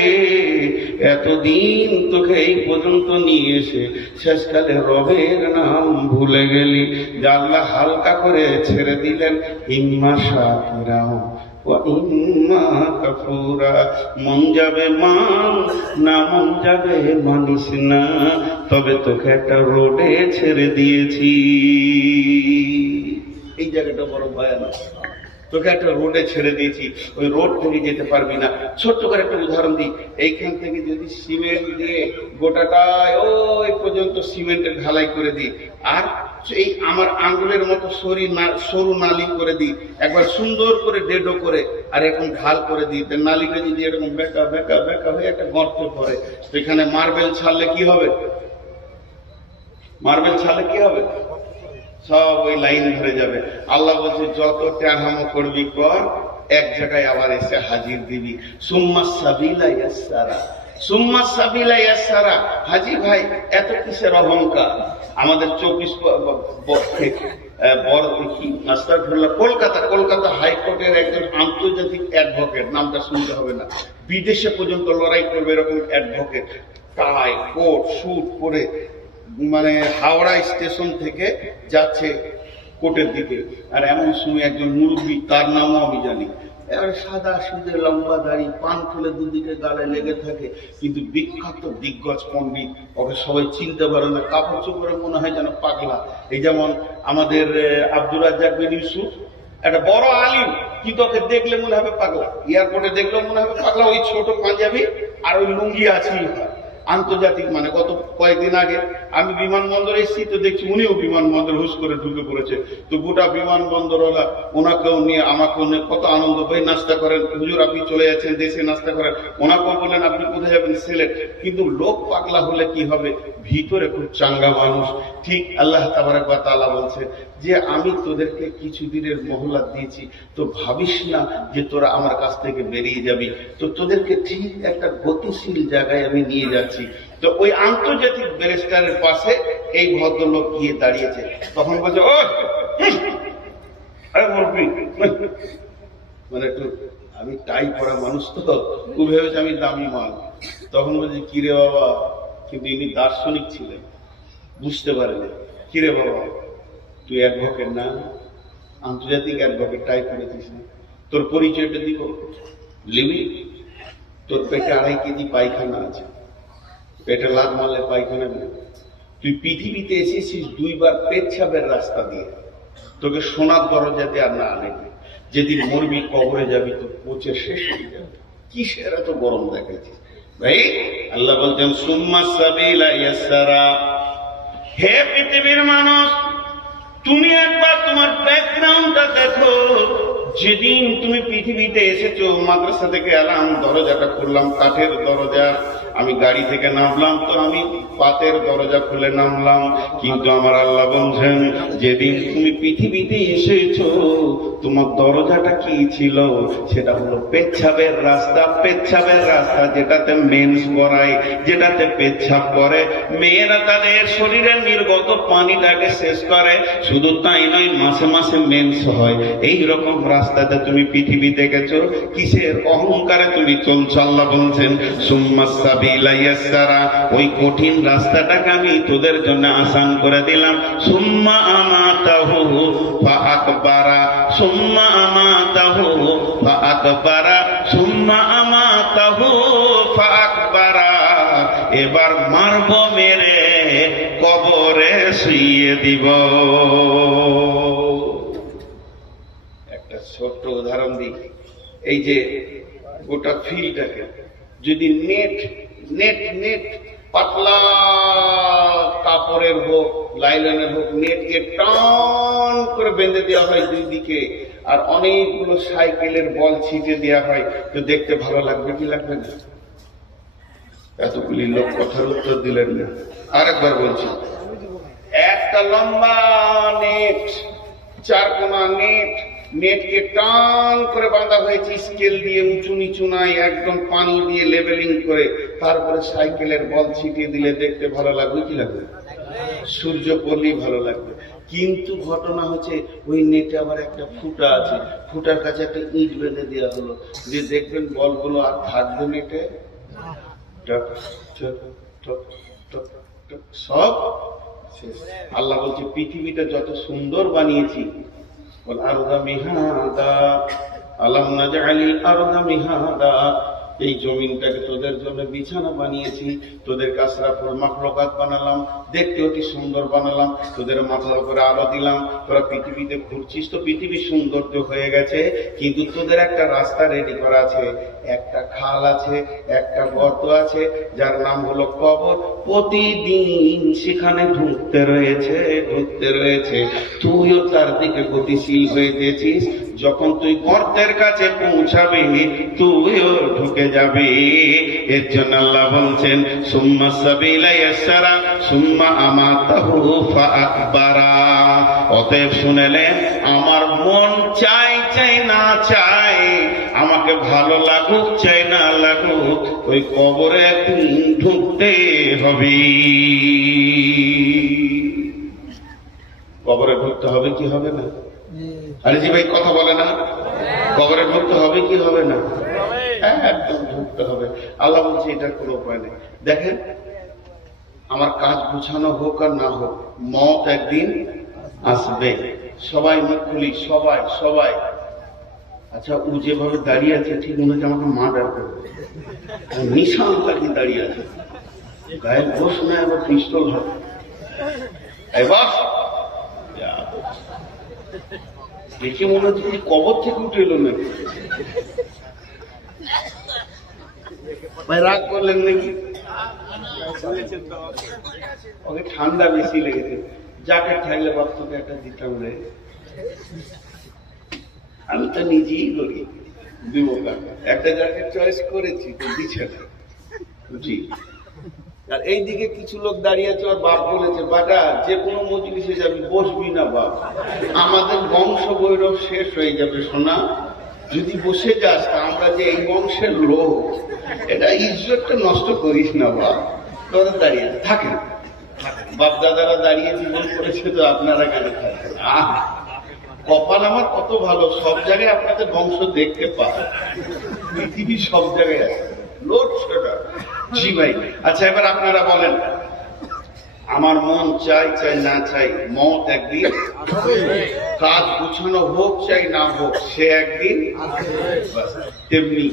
এতদিন তোকে এই পর্যন্ত নিয়ে এসে শেষকালে রবের নাম ভুলে গেলি। যে আল্লাহ হালকা করে ছেড়ে দিলেন, ইম্মা শাকিরা ওয়া ইম্মা কাফুরা। মন যাবে মান, না মন যাবে মানিস না, তবে তোকে একটা রোডে ছেড়ে দিয়েছি। এই জায়গাটা বড় ভয়ানক। তোকে একটা রোডে ছেড়ে দিয়েছি, ওই রোড থেকে যেতে পারবি না। ছোট্ট করে একটা উদাহরণ দিই, এইখান থেকে যদি সিমেন্ট দিয়ে গোটাটা ওই পর্যন্ত সিমেন্টের ঢালাই করে দিই, আর এই আমার আঙ্গুলের মতো সরু নালি করে দিই, একবার সুন্দর করে ডেডো করে, আর এখন ঢাল করে দিই, নালিটা যদি এরকম বেঁকা বেঁকা বেঁকা হয়ে একটা গর্তে পড়ে, সেখানে মার্বেল ছাড়লে কি হবে? মার্বেল ছাড়লে কি হবে? সব ওই লাইন ধরে যাবে। আল্লাহ বলছে যত ট্যাহামো করবি কর, এক জায়গায় আবার এসে হাজির দিবি। সুম্মা সাবিলা ইয়াসসারা, সুম্মা সাবিলা ইয়াসসারা। হাজি ভাই এত কিসের অহংকার? আমাদের 24 কলকাতা হাইকোর্টের একজন আন্তর্জাতিক অ্যাডভোকেট, নামটা শুনতে হবে না, বিদেশে পর্যন্ত লড়াই করবে এরকম অ্যাডভোকেট, টাই কোট স্যুট পরে, মানে হাওড়া স্টেশন থেকে যাচ্ছে কোর্টের দিকে, আর এমন সময় একজন মুরব্বী, তার নামও আমি জানি, সাদা সুদে লম্বা দাড়ি, পান ফুলে দুদিকে গালে লেগে থাকে, কিন্তু বিখ্যাত দিগ্গজ পণ্ডিত, ওকে সবাই চিনতে পারে না, কাপড় চোপড়ে মনে হয় যেন পাগলা। এই যেমন আমাদের আব্দুর রাজ্জাক বিন ইউসুফ, একটা বড় আলিম, কিন্তু ওকে দেখলে মনে হবে পাগলা, এয়ারপোর্টে দেখলেও মনে হবে পাগলা, ওই ছোট পাঞ্জাবি আর ওই লুঙ্গি আছেই হয়। আন্তর্জাতিক মানে গত কয়েকদিন আগে আমি বিমানবন্দরে এসেছি, তো দেখছি উনিও বিমানবন্দর হুস করে ঢুকে পড়েছে। তো গোটা বিমানবন্দরওয়ালা ওনাকেও নিয়ে আমাকেও নিয়ে কত আনন্দ, ভাই নাস্তা করেন, হুজুর আপনি চলে যাচ্ছেন দেশে, নাস্তা করেন। ওনাকেও বললেন আপনি কোথায় যাবেন? সিলেট। কিন্তু লোক পাগলা হলে কি হবে, ভিতরে খুব চাঙ্গা মানুষ। ঠিক আল্লাহ তাবারক ওয়া তাআলা বলছে যে আমি তোদেরকে কিছুদিনের মহল্লা দিয়েছি, তো ভাবিস না যে তোরা আমার কাছ থেকে বেরিয়ে যাবি, তো তোদেরকে ঠিক একটা গতিশীল জায়গায় আমি নিয়ে যাচ্ছি। তো ওই আন্তর্জাতিক ব্যারিস্টারের পাশে এই ভদ্রলোক গিয়ে দাঁড়িয়েছে, তখন বলছে ও মানে একটু, আমি টাই পরা মানুষ, তো ও ভেবেছে আমি দামি মাল। তখন বলছে কিরে বাবা, কিন্তু ইনি দার্শনিক ছিলেন, বুঝতে পারেনি। কিরে বাবা তুই অ্যাডভোকেট না, আন্তর্জাতিক অ্যাডভোকেট, টাই করেছিস না, তোর পরিচয়টা দিব, লিবি? তোর পেটে 2.5 কেজি পায়খানা আছে, পেটে লাত মারলে পায়খানা নেই। তুই পৃথিবীতে এসেছিস 2 বার পেচ্ছাবের রাস্তা দিয়ে, তোকে সোনার দরজাতে আর না আনে, যেদিন মরবি কবরে যাবি তো পচে শেষ হয়ে যাবে। কিসের এত গরম দেখাচ্ছিস ভাই? আল্লাহ বলছেন সুম্মা সাবিলা ইয়াসসারা। হে পৃথিবীর মানুষ, তুমি একবার তোমার ব্যাকগ্রাউন্ডটা দেখো। যেদিন তুমি পৃথিবীতে এসেছো, মাদ্রাসা থেকে এলাম, দরজাটা খুললাম, কাঠের দরজা, আমি গাড়ি থেকে নামলাম তো আমি পাতের দরজা খুলে নামলাম। কিন্তু আমার আল্লাহ বলছেন যেদিন তুমি পৃথিবীতে এসেছো তোমার দরজাটা কি ছিল? সেটা হলো পেচ্ছাবের রাস্তা। পেচ্ছাবের রাস্তা যেটাতে মেন্স করায়, যেটাতে পেচ্ছাব করে, মেয়েরা তাদের শরীরের নির্গত পানিটাকে শেষ করে। শুধু তাই নয়, মাসে মাসে মেন্স হয়। এই রকম রাস্তাতে তুমি পৃথিবী দেখেছো? কিসের অহংকারে তুমি চলছো? আল্লাহ বলছেন সুম্মাস সাবিলা ইয়াসসারা, ওই কঠিন রাস্তাটাকে আমি তোদের জন্য আসান করে দিলাম। সুম্মা আমাতাহু ফাআকবারা, সুম্মা আমাতাহু ফাআকবারা, সুম্মা আমাতাহু ফাআকবারা। এবার মারব, মেরে কবরে শুইয়ে দিব। একটা ছোট্ট উদাহরণ দিই। এই যে গোটা ফিল্ডটাকে যদি নেট নেট নেট পাতলা কাপড়ের হোক, লাইলনের হোক, নেটকে টান করে বেঁধে দেওয়া হয় দুই দিকে, আর অনেকগুলো সাইকেলের বল ছিটে দেওয়া হয়, তো দেখতে ভালো লাগবে কি লাগবে না? এতগুলি লোক কথার উত্তর দিলেন না। আরেকবার বলছি, একটা লম্বা নেট, চারকোনা নেট, নেটকে টান করে বাঁধা হয়েছে স্কেল দিয়ে, উঁচু নিচু নাই, একদম পানি দিয়ে লেভেলিং করে, তারপরে সাইকেলের বল ছিটিয়ে দিলে দেখতে ভালো লাগবে কি লাগবে? সূর্য পড়লেই ভালো লাগবে। কিন্তু ঘটনা হচ্ছে ওই নেটে আবার একটা ফুটা আছে, ফুটার কাছে একটা ইট বেঁধে দেওয়া হলো, যে দেখবেন বলগুলো আর থাকবে নেটে, সব শেষ। আল্লাহ বলছে পৃথিবীটা যত সুন্দর বানিয়েছি, আরদা মিহাদা আলাম নাজআলিল আরদা মিহাদা, এই জমিনটাকে তোদের জন্য বিছানা বানিয়েছি, তোদেরকে আশরাফুল মাখলুকাত বানালাম, দেখতে অতি সুন্দর বানালাম, তোদের মাথার উপরে আলো দিলাম, তোরা পৃথিবীতে ঘুরছিস তো পৃথিবী সৌন্দর্য হয়ে গেছে, কিন্তু তোদের একটা রাস্তা রেডি করা আছে, একটা খাল আছে, একটা গর্ত আছে, যার নাম হলো কবর। প্রতিদিন সেখানে ঢুকতে রয়েছে, তুইও তার দিকে গতিশীল হয়ে গেছিস। যখন তুই গর্তের কাছে পৌঁছাবে, তুইও ঢুকে যাবে। এর জন্য আল্লাহ বলছেন সুম্মা সাবিলা ইয়াসসারা সুম্মা আমাতাহু ফাআকবারা। অতএব শুনেলেন, আমার মন চাই চাই না চাই, আমাকে ভালো লাগুক চাই না লাগুক, ওই কবরে একদিন ঢুকতে হবে। কবরে ঢুকতে হবে কি হবে না? আরে জি ভাই কথা বলে না, কবরে ঢুকতে হবে কি হবে না? একদম ঢুকতে হবে। আল্লাহ বলছে এটার কোনো উপায় নেই। দেখেন, আমার কাজ গুছানো হোক আর না হোক, মত একদিন আসবে। সবাই মুখ খুলি, সবাই সবাই। আচ্ছা, ও যেভাবে দাঁড়িয়ে আছে ঠিক মনে হচ্ছে আমাকে মার্ডার করবে, নিশান লাগিয়ে দাঁড়িয়ে আছে, গায়ে বস না, আবার পিস্তল হবে। বস দেখে মনে হচ্ছে কবর থেকে উঠে এলো নাকি? ভাই রাগ করলেন নাকি? ওকে ঠান্ডা বেশি লেগেছে, জ্যাকেট থাকলে বাচ্চাকে একটা দিতাম রে। আমি তো নিজেই করি, দিব একটা জ্যাকেট চয়েস করেছি তো দিচ্ছে না। জি, আর এইদিকে কিছু লোক দাঁড়িয়ে আছে, আর বাপ বলেছে বাটা যে কোনো মজলিসে যাবি বসবি না বাপ, আমাদের বংশ গৌরব শেষ হয়ে যাবে সোনা, যদি বসে যাস তা আমরা যে এই বংশের লোক, এটা ইজ্জতটা নষ্ট করিস না বাপ। তোরা দাঁড়িয়ে থাকেন, বাপ দাদারা দাঁড়িয়ে জীবন করেছে, তো আপনারা কেন থাকেন? কপাল আমার কত ভালো, সব জায়গায় আপনাদের বংশ দেখতে পায়, পৃথিবীর সব জায়গায় আছে লোড সেটা। জি ভাই, আচ্ছা এবার আপনারা বলেন, আমার মন চাই চাই না চাই, মত একদিন, কাজ গুছানো হোক চাই না হোক, সে একদিন। তেমনি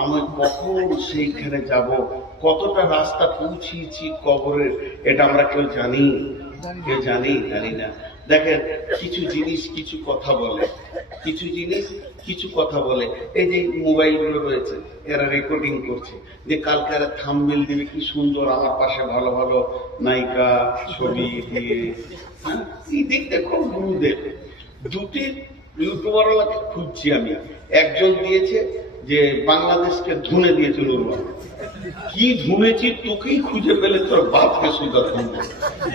আমি কখন সেইখানে যাব, কতটা রাস্তা পৌঁছিয়েছি কবরের, এটা আমরা কেউ জানি? কেউ জানি না। দেখেন, কিছু জিনিস কিছু কথা বলে, কিছু জিনিস কিছু কথা বলে। এই যে মোবাইল গুলো রয়েছে, এরা রেকর্ডিং করছে, যে কালকে এরা থাম্বনেল দিবে কি সুন্দর, আমার পাশে ভালো ভালো নায়িকা ছবি দিয়ে। এই দেখতে খুব গুরুদেব। দুটি ইউটিউবারওয়ালাকে খুঁজছি আমি, একজন দিয়েছে যে বাংলাদেশকে ধুনে দিয়েছে নুরবান, কি ধুনেছি তোকেই খুঁজে পেলে তোর বাপকে সুদা ধুনবো,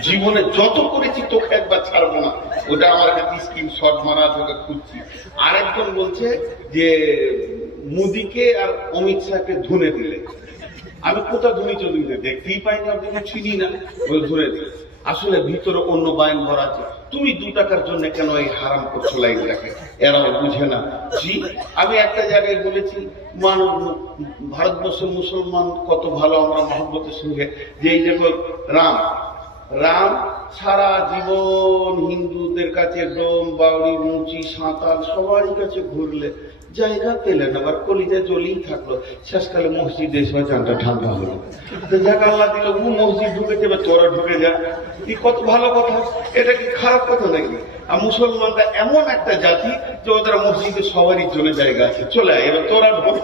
জীবনে যত করেছি তোকে একবার ছাড়বো না। ওটা আমার কাছে স্ক্রিনশট মারা, তোকে খুঁজছি। আরেকজন বলছে যে মোদিকে আর অমিত শাহকে ধুনে দিলে। আমি কোথাও ধুনি চলি না, দেখতেই পাইনি, আপনাকে চিনি না, ওই ধরে দিলে। আসলে ভিতরে অন্য বাইন ভরা আছে। তুমি 2 টাকার জন্য কেন এই হারাম করছো লাইন রাখে, এরাও বুঝে না। জি, আমি একটা জায়গায় বলেছি মানব ভারতবর্ষের মুসলমান কত ভালো, আমরা মহব্বতের সঙ্গে যে এই যে রাম রাম সারা জীবন হিন্দুদের কাছে ডোম বাউরি মুচি সাঁতাল সবারই কাছে ঘুরলে, জায়গা পেলেন, আবার কলিজা জ্বলেই থাকলো। শেষকালে মসজিদে এসে চানটা ঠান্ডা হলো, জায়গা আল্লাহ দিল, ও মসজিদ ঢুকেছে, তোরা ঢুকে যা। কত ভালো কথা, এটা কি খারাপ কথা নাকি? আর মুসলমানরা এমন একটা জাতি যে ওদের মসজিদে সবারই চলে জায়গা আছে, চলে আয়, এবার তোরা ঢুক।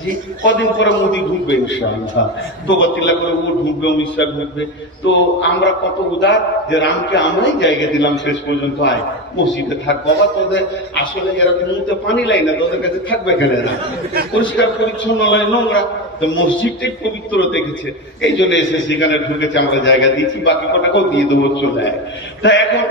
জি, কদিন পরে মোদি ঢুকবে ইনশাআল্লাহ, তোবাতিল্লা করে ও ঢুকবে, অমিত শাহ ঢুকবে। তো আমরা কত উদার যে রামকে আমরাই জায়গা দিলাম, শেষ পর্যন্ত আয় মসজিদে থাক বাবা। তোদের আসলে এরকম মুখে পানি লাই না, তোদের কাছে থাকবে কেন? এরা পরিষ্কার পরিচ্ছন্ন নয়, নোংরা। তো মসজিদটাই পবিত্র দেখেছে, এই জন্য এসে সেখানে ঢুকেছে, আমরা জায়গা দিয়েছি, বাকি কটাকেও দিয়ে দেবো, চলে আয়। তা এখন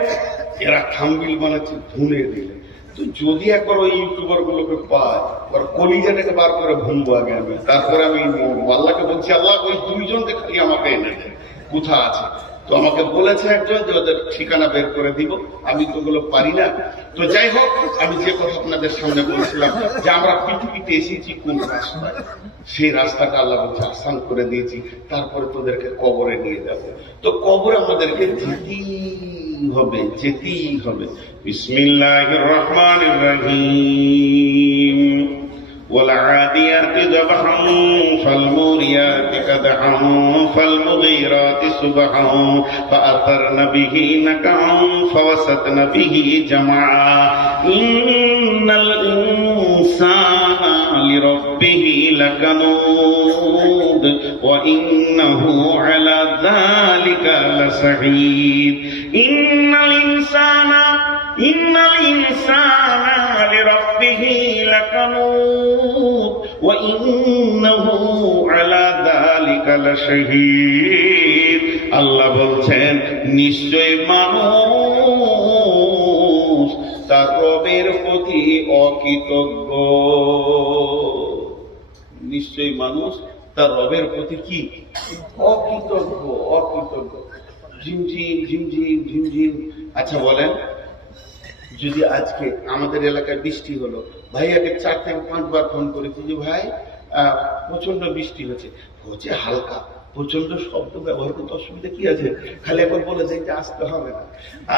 এরা থাম্বিল বানাচ্ছে ধুনে দিলে। তো যদি একবার ওই ইউটিউবার গুলোকে পায়, ওর কলিজাটাকে বার করে ভুলবো আগে আমি, তারপরে আমি আল্লাহকে বলছি, আল্লাহ ওই 2 জনকে খালি আমাকে এনে দেন, কোথা আছে। তো আমাকে বলেছে একজন যে ওদের ঠিকানা বের করে দিব, আমি তো ওগুলো পারি না। তো যাই হোক, আমি যে কথা আপনাদের সামনে বলছিলাম যে আমরা পৃথিবীতে এসেছি কোন রাস্তায়, সেই রাস্তাটা আল্লাহ বলছে আসান করে দিয়েছি, তারপরে তোদেরকে কবরে নিয়ে যাব। তো কবরে আমাদেরকে যেতেই হবে। বিসমিল্লাহির রহমানির রহিম। والعاديات ضبحا فالموريات قدحا فالمغيرات صبحا فأثرن به نقعا فوسطن به جمعا إن الإنسان لربه لكنود وإنه على ذلك لشهيد إن الإنسان لربه لكنود وإنه على ذلك لشهيد। আল্লাহ বলছেন নিশ্চয় মানুষ তার রবের প্রতি অকৃতজ্ঞ। নিশ্চয় মানুষ তার রবের প্রতি কি? অকৃতজ্ঞ। ঝিমঝিম ঝিমঝিম ঝিমঝিম। আচ্ছা বলেন, যদি আজকে আমাদের এলাকায় বৃষ্টি হলো, ভাইয়াকে 4 থেকে 5 বার ফোন করেছি যে ভাই প্রচন্ড বৃষ্টি হচ্ছে, হালকা, প্রচন্ড শব্দ ব্যবহার করতে অসুবিধা কি আছে, খালি একবার বলে দেখতে আসতে হবে না।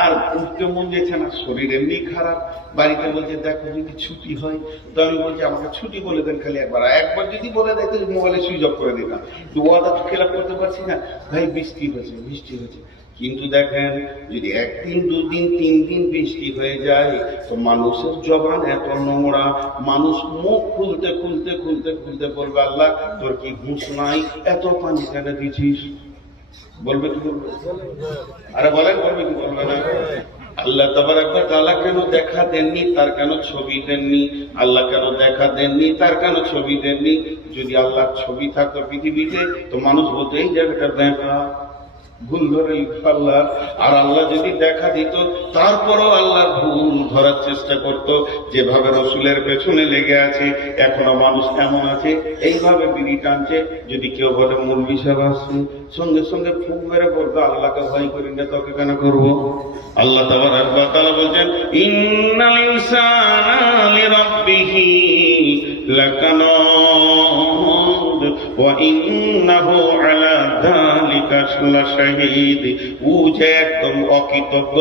আর উঠতে মন যেছে না, শরীর এমনি খারাপ, বাড়িতে বলছে দেখো যদি ছুটি হয়। তো আমি বলছি আমাকে ছুটি বলে দেন খালি একবার যদি বলে দেয় তো মোবাইলে সুইচ অফ করে দিলাম। তো ওয়াদা তো খেলাপ করতে পারছি না, ভাই বৃষ্টি হচ্ছে। কিন্তু দেখেন যদি 1 দিন 2 দিন 3 দিন বৃষ্টি হয়ে যায় তো মানুষের জবান এত নোংরা, মানুষ মুখ খুলতে বলবে আল্লাহ তোর কি হুঁশ নাই, এত পানি কেন দিছিস? বলবে কি বলবে? আরে বলেন, বলবে কি বলবে না? আল্লাহ তাবারক ওয়া তাআলা কেন দেখা দেননি, তার কেন ছবি দেননি? আল্লাহ কেন দেখা দেননি, তার কেন ছবি দেননি? যদি আল্লাহর ছবি থাকতো পৃথিবীতে তো মানুষ বলতো এই জায়গাটা দেখা ভুল ধরে আল্লাহ। আর আল্লাহ যদি দেখা দিত তারপরও আল্লাহর ভুল ধরার চেষ্টা করত। যেভাবে রসুলের পেছনে লেগে আছে, এখনো মানুষ এমন আছে এইভাবে বিড়ি টানছে, যদি কেউ বলে মুরগি সাহেব আসছে সঙ্গে সঙ্গে ফুক মেরে পড়বে আল্লাহকে ভয় করি না, তোকে কেন করবো? আল্লাহ তাবারক ওয়া তাআলা বলেন ইন্নাল ইনসানা লিরাব্বিহি লাকানুদ ওয়া ইন্নাহু আলা যালিকা লাশাহীদ। ও যে একদম অকৃতজ্ঞ,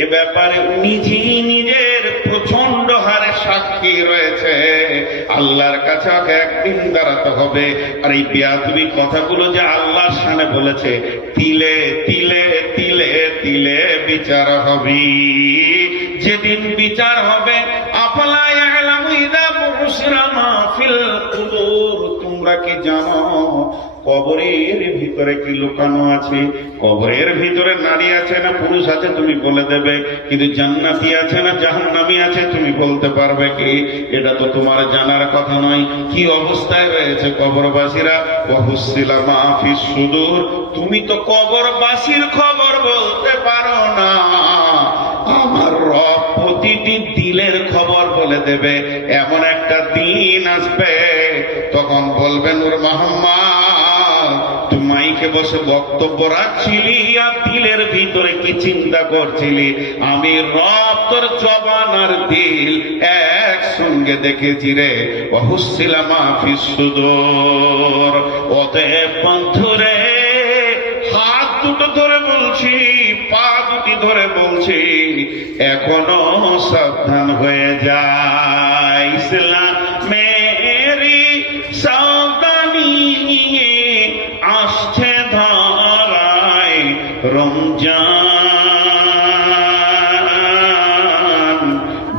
এ ব্যাপারে নিজের প্রচন্ড হারে সাক্ষী রয়েছে। আল্লাহর কাছে একদিন দাঁড়াতে হবে। আর এই বেয়াদবি কথাগুলো যে আল্লাহর শানে বলেছে, তিলে তিলে তিলে তিলে বিচার হবে। যেদিন বিচার হবে আফলা ইয়ালামু ইযা বুশিরা মা ফিল কুবুর, তোমরা তোমরা কি জানো কবরের ভিতরে কি লুকানো আছে? কবরের ভিতরে নারী আছে না পুরুষ আছে তুমি বলে দেবে, কিন্তু জান্নাতি আছে না জাহান্নামী আছে তুমি বলতে পারবে কি? এটা তো তোমার জানার কথা নয়। কি অবস্থায় রয়েছে কবরবাসীরা? ওয়াহুসিলা মা ফিস সুদূর। তুমি তো কবরবাসীর খবর বলতে পারো না, আমার রব প্রতিটি দিলের খবর বলে দেবে। এমন একটা দিন আসবে তখন বলবেন নূর মোহাম্মদ তুমি মাইকে বসে বক্তব্য রাখছিলি আর দিলের ভিতরে কি চিন্তা করছিলি? আমি রব তোর জবান আর দিল একসঙ্গে দেখেছি রে। ওয়াহুসিলা মা ফিস সুদূর। অতএব বন্ধুরে, হাত দুটো ধরে বলছি, পা দুটি ধরে বলছি, এখনো সাবধান হয়ে যায়। ইসলামেরই সাবধানী আসছে ধরায় রমজান,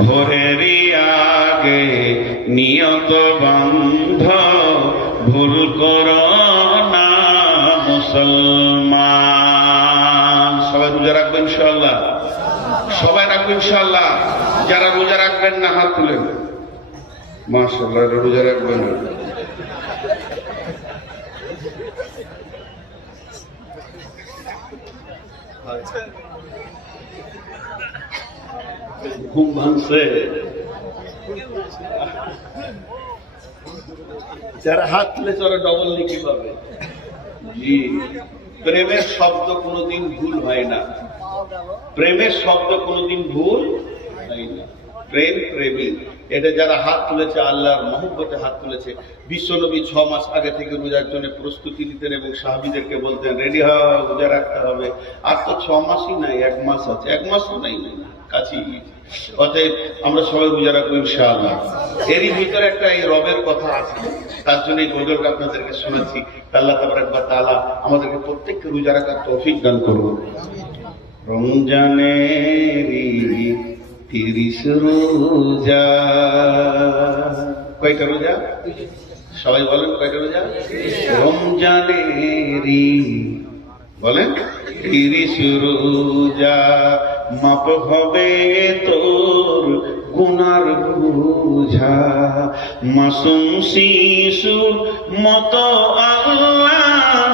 ভোরেরই আগে নিয়ত বন্ধ, ভুল করো না মুসলমান। সবাই রোজা রাখবেন ইনশাআল্লাহ, সবাই রাখবেন ইনশাআল্লাহ। যারা রোজা রাখবেন না হাত তুলেন। মাশাআল্লাহ, রোজা রাখবেন। ঘুম ভাঙছে। যারা হাত তুলেছে ওরা ডবল লিখি পাবে। জি, প্রেমের শব্দ কোনোদিন ভুল হয় না, প্রেমের শব্দ কোনোদিন ভুল হয় না। প্রেম, প্রেমী, এটা যারা হাত তুলেছে আল্লাহর মহব্বতে হাত তুলেছে। বিশ্বনবী 6 মাস আগে থেকে রোজার জন্য প্রস্তুতি নিতেন এবং সাহাবীদেরকে বলতেন রেডি হও, রোজা রাখতে হবে। আর তো 6 মাসই নাই, 1 মাস আছে, 1 মাসও নাই, কাছেই। অতএব আমরা সবাই রোজা রাখবো ইনশাআল্লাহ। এরই ভিতরে একটা এই রবের কথা আছে, তার জন্য এই গজলটা আপনাদেরকে শোনাচ্ছি। আল্লাহ তাবারক ওয়া তাআলা আমাদেরকে প্রত্যেককে রোজা রাখার তৌফিক দান করুন। রমজানেরই 30 রোজা। কয়টা রোজা? সবাই বলেন কয়টা রোজা? রমজানেরই বলেন 30 রোজা। মাপ হবে তোর গুনার বোঝা, মাসুম শিশুর মতো আল্লাহ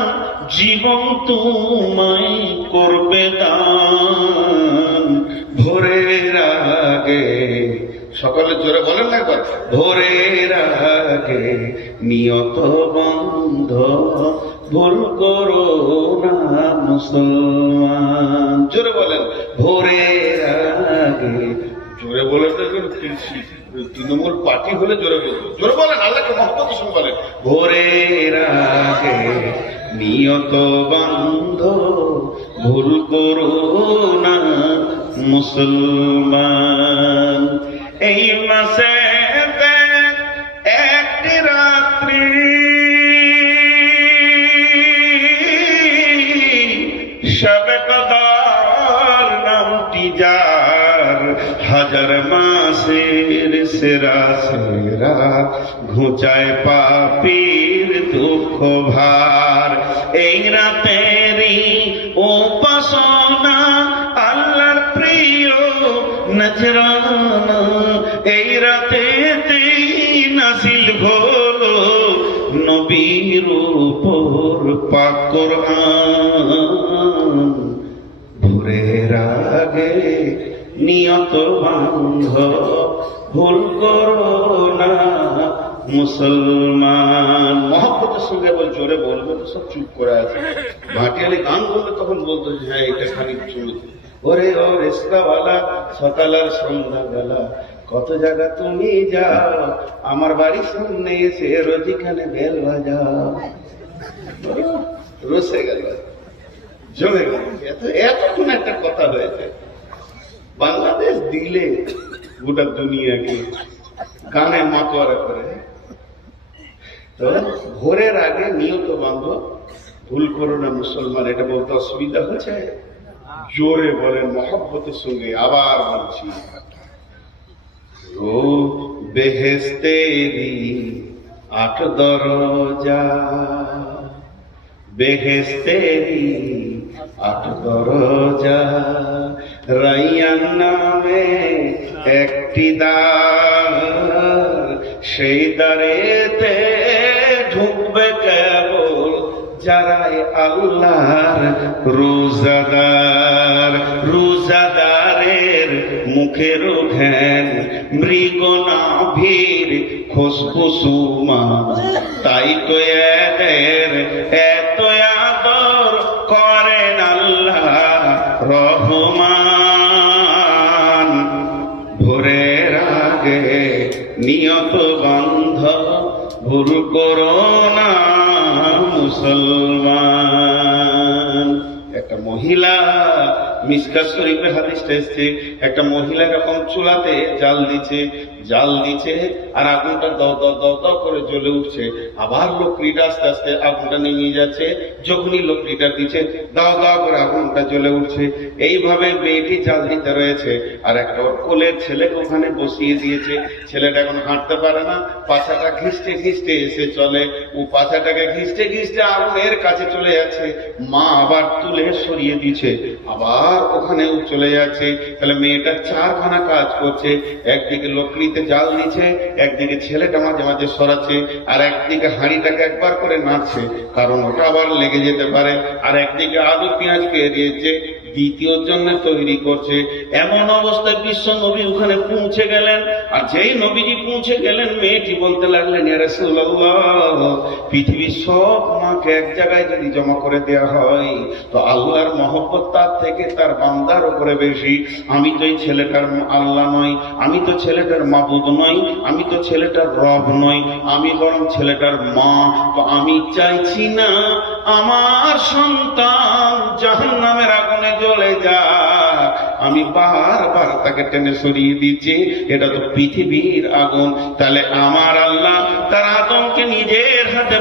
জীবন তোমায় করবে দান। ভোরের আগে, সকলে জোরে বলেন না একবার, ভোরের আগে নিয়ত বন্ধ, ভুল করো না মুসলমান। জোরে বলেন, ভোরের আগে। জোরে বলে তো তৃণমূল পার্টি হলে জোরে বলবো। জোরে বলেন, আল্লাহকে মহব্বতের সঙ্গে বলেন, ভোরের আগে নিয়ত বন্ধ, ভুল করো না মুসলমান। এই মাসে একটি রাত্রি শবে কদর নামটি যার, হাজার মাসের সেরা সেরা ঘুচায় পাপীর দুঃখ ভার। এই রাতেরই উপাসনা আল্লাহর প্রিয় নজরানা, এই রাতেতেই নাজিল হলো নবীর উপর পাক কোরআন। ভোরের আগে নিয়ত বান্ধ, ভুল করো না মুসলমান। মহব্বতের সঙ্গে বল, জোরে বলবে তো সব চুপ করে আছে। ভাটিয়ালি গান বললে তখন বলতো হ্যাঁ এটা খানিক শুনেছি। ওরে ও রিস্কাওয়ালা, সকাল আর সন্ধ্যাবেলা কত জায়গা তুমি যাও, আমার বাড়ির সামনে এসে রোজিখানে বেল বাজাও। রসে গেল, জমে গেল। এতক্ষণ একটা কথা হয়েছে, বাংলাদেশ দিলে গোটা দুনিয়াকে গানে মাতোয়ারা করে। তো ভোরের আগে নিয়ত বান্ধব, ভুল করো না মুসলমান, এটা বলতে অসুবিধা হচ্ছে? জোরে বলেন মহব্বতের সঙ্গে। আবার বলছি, ও বেহেশতেরি 8 দরজা, বেহেশতেরি 8 দরজা, রাইয়ান নামে একটি দ্বার, সেই দ্বারেতে ঢুকবে কেবল যারাই আল্লাহর রোজাদার। রোজাদারের মুখের ঘ্যান মৃগ নাভির খুসখুসুমা, তাই তো এদের এত আদর করেন আল্লাহ রহমান। ভোরের আগে নিয়ত বন্ধ, ভুল করো না মুসলমান। একটা মহিলা, মিশকাত শরীফের হাদিসটা এসছে, একটা মহিলা এরকম চুলাতে জাল দিচ্ছে আর আগুনটা দাও দাও দাও দাও করে জ্বলে উঠছে, আবার লকড়িটা আস্তে আস্তে আগুনটা নিয়ে যাচ্ছে, যখনই লকড়িটা দিচ্ছে দাও দাও করে আগুনটা জ্বলে উঠছে। এইভাবে মেয়েটি জাল দিতে রয়েছে আর একটা ওর কোলের ছেলেকে ওখানে বসিয়ে দিয়েছে। ছেলেটা এখন হাঁটতে পারে না, পাছাটা ঘিসতে ঘিসতে এসে চলে, ও পাছাটাকে ঘিসতে ঘিসতে আগুনের কাছে চলে যাচ্ছে। মা আবার তুলে সরিয়ে দিচ্ছে, আবার ওখানেও চলে যাচ্ছে। তাহলে মেয়েটা 4খানা কাজ করছে, একদিকে লকড়িতে জাল দিচ্ছে, একদিকে ছেলেটা মাঝে মাঝে সরাচ্ছে, আর একদিকে হাঁড়িটাকে একবার করে নাড়ছে কারণ ওটা আবার লেগে যেতে পারে, আর একদিকে আলু পেঁয়াজকে এড়িয়েছে, দ্বিতীয়র জন্য তৈরি করছে। এমন অবস্থায় বিশ্ব নবী ওখানে পৌঁছে গেলেন। আর যেই নবীজি পৌঁছে গেলেন, মেয়েটি বলতে লাগলেন, ইয়া রাসূলুল্লাহ, পৃথিবীর সব মাকে এক জায়গায় যদি জমা করে দেওয়া হয় তো আল্লাহর মহব্বত তার থেকে তার বান্দার উপরে বেশি। আমি তো এই ছেলেটার আল্লাহ নই, আমি তো ছেলেটার মাবুদ নই, আমি তো ছেলেটার রব নই, আমি বরং ছেলেটার মা। তো আমি চাইছি না আমার সন্তান জাহান্নামের আগুনে জ্বলে যাক, আমি বারবার তাকে টেনে সরিয়ে দিচ্ছি, এটা তো পৃথিবীর আগুন। তাহলে আমার আল্লাহ তার আদমকে নিজের হাতে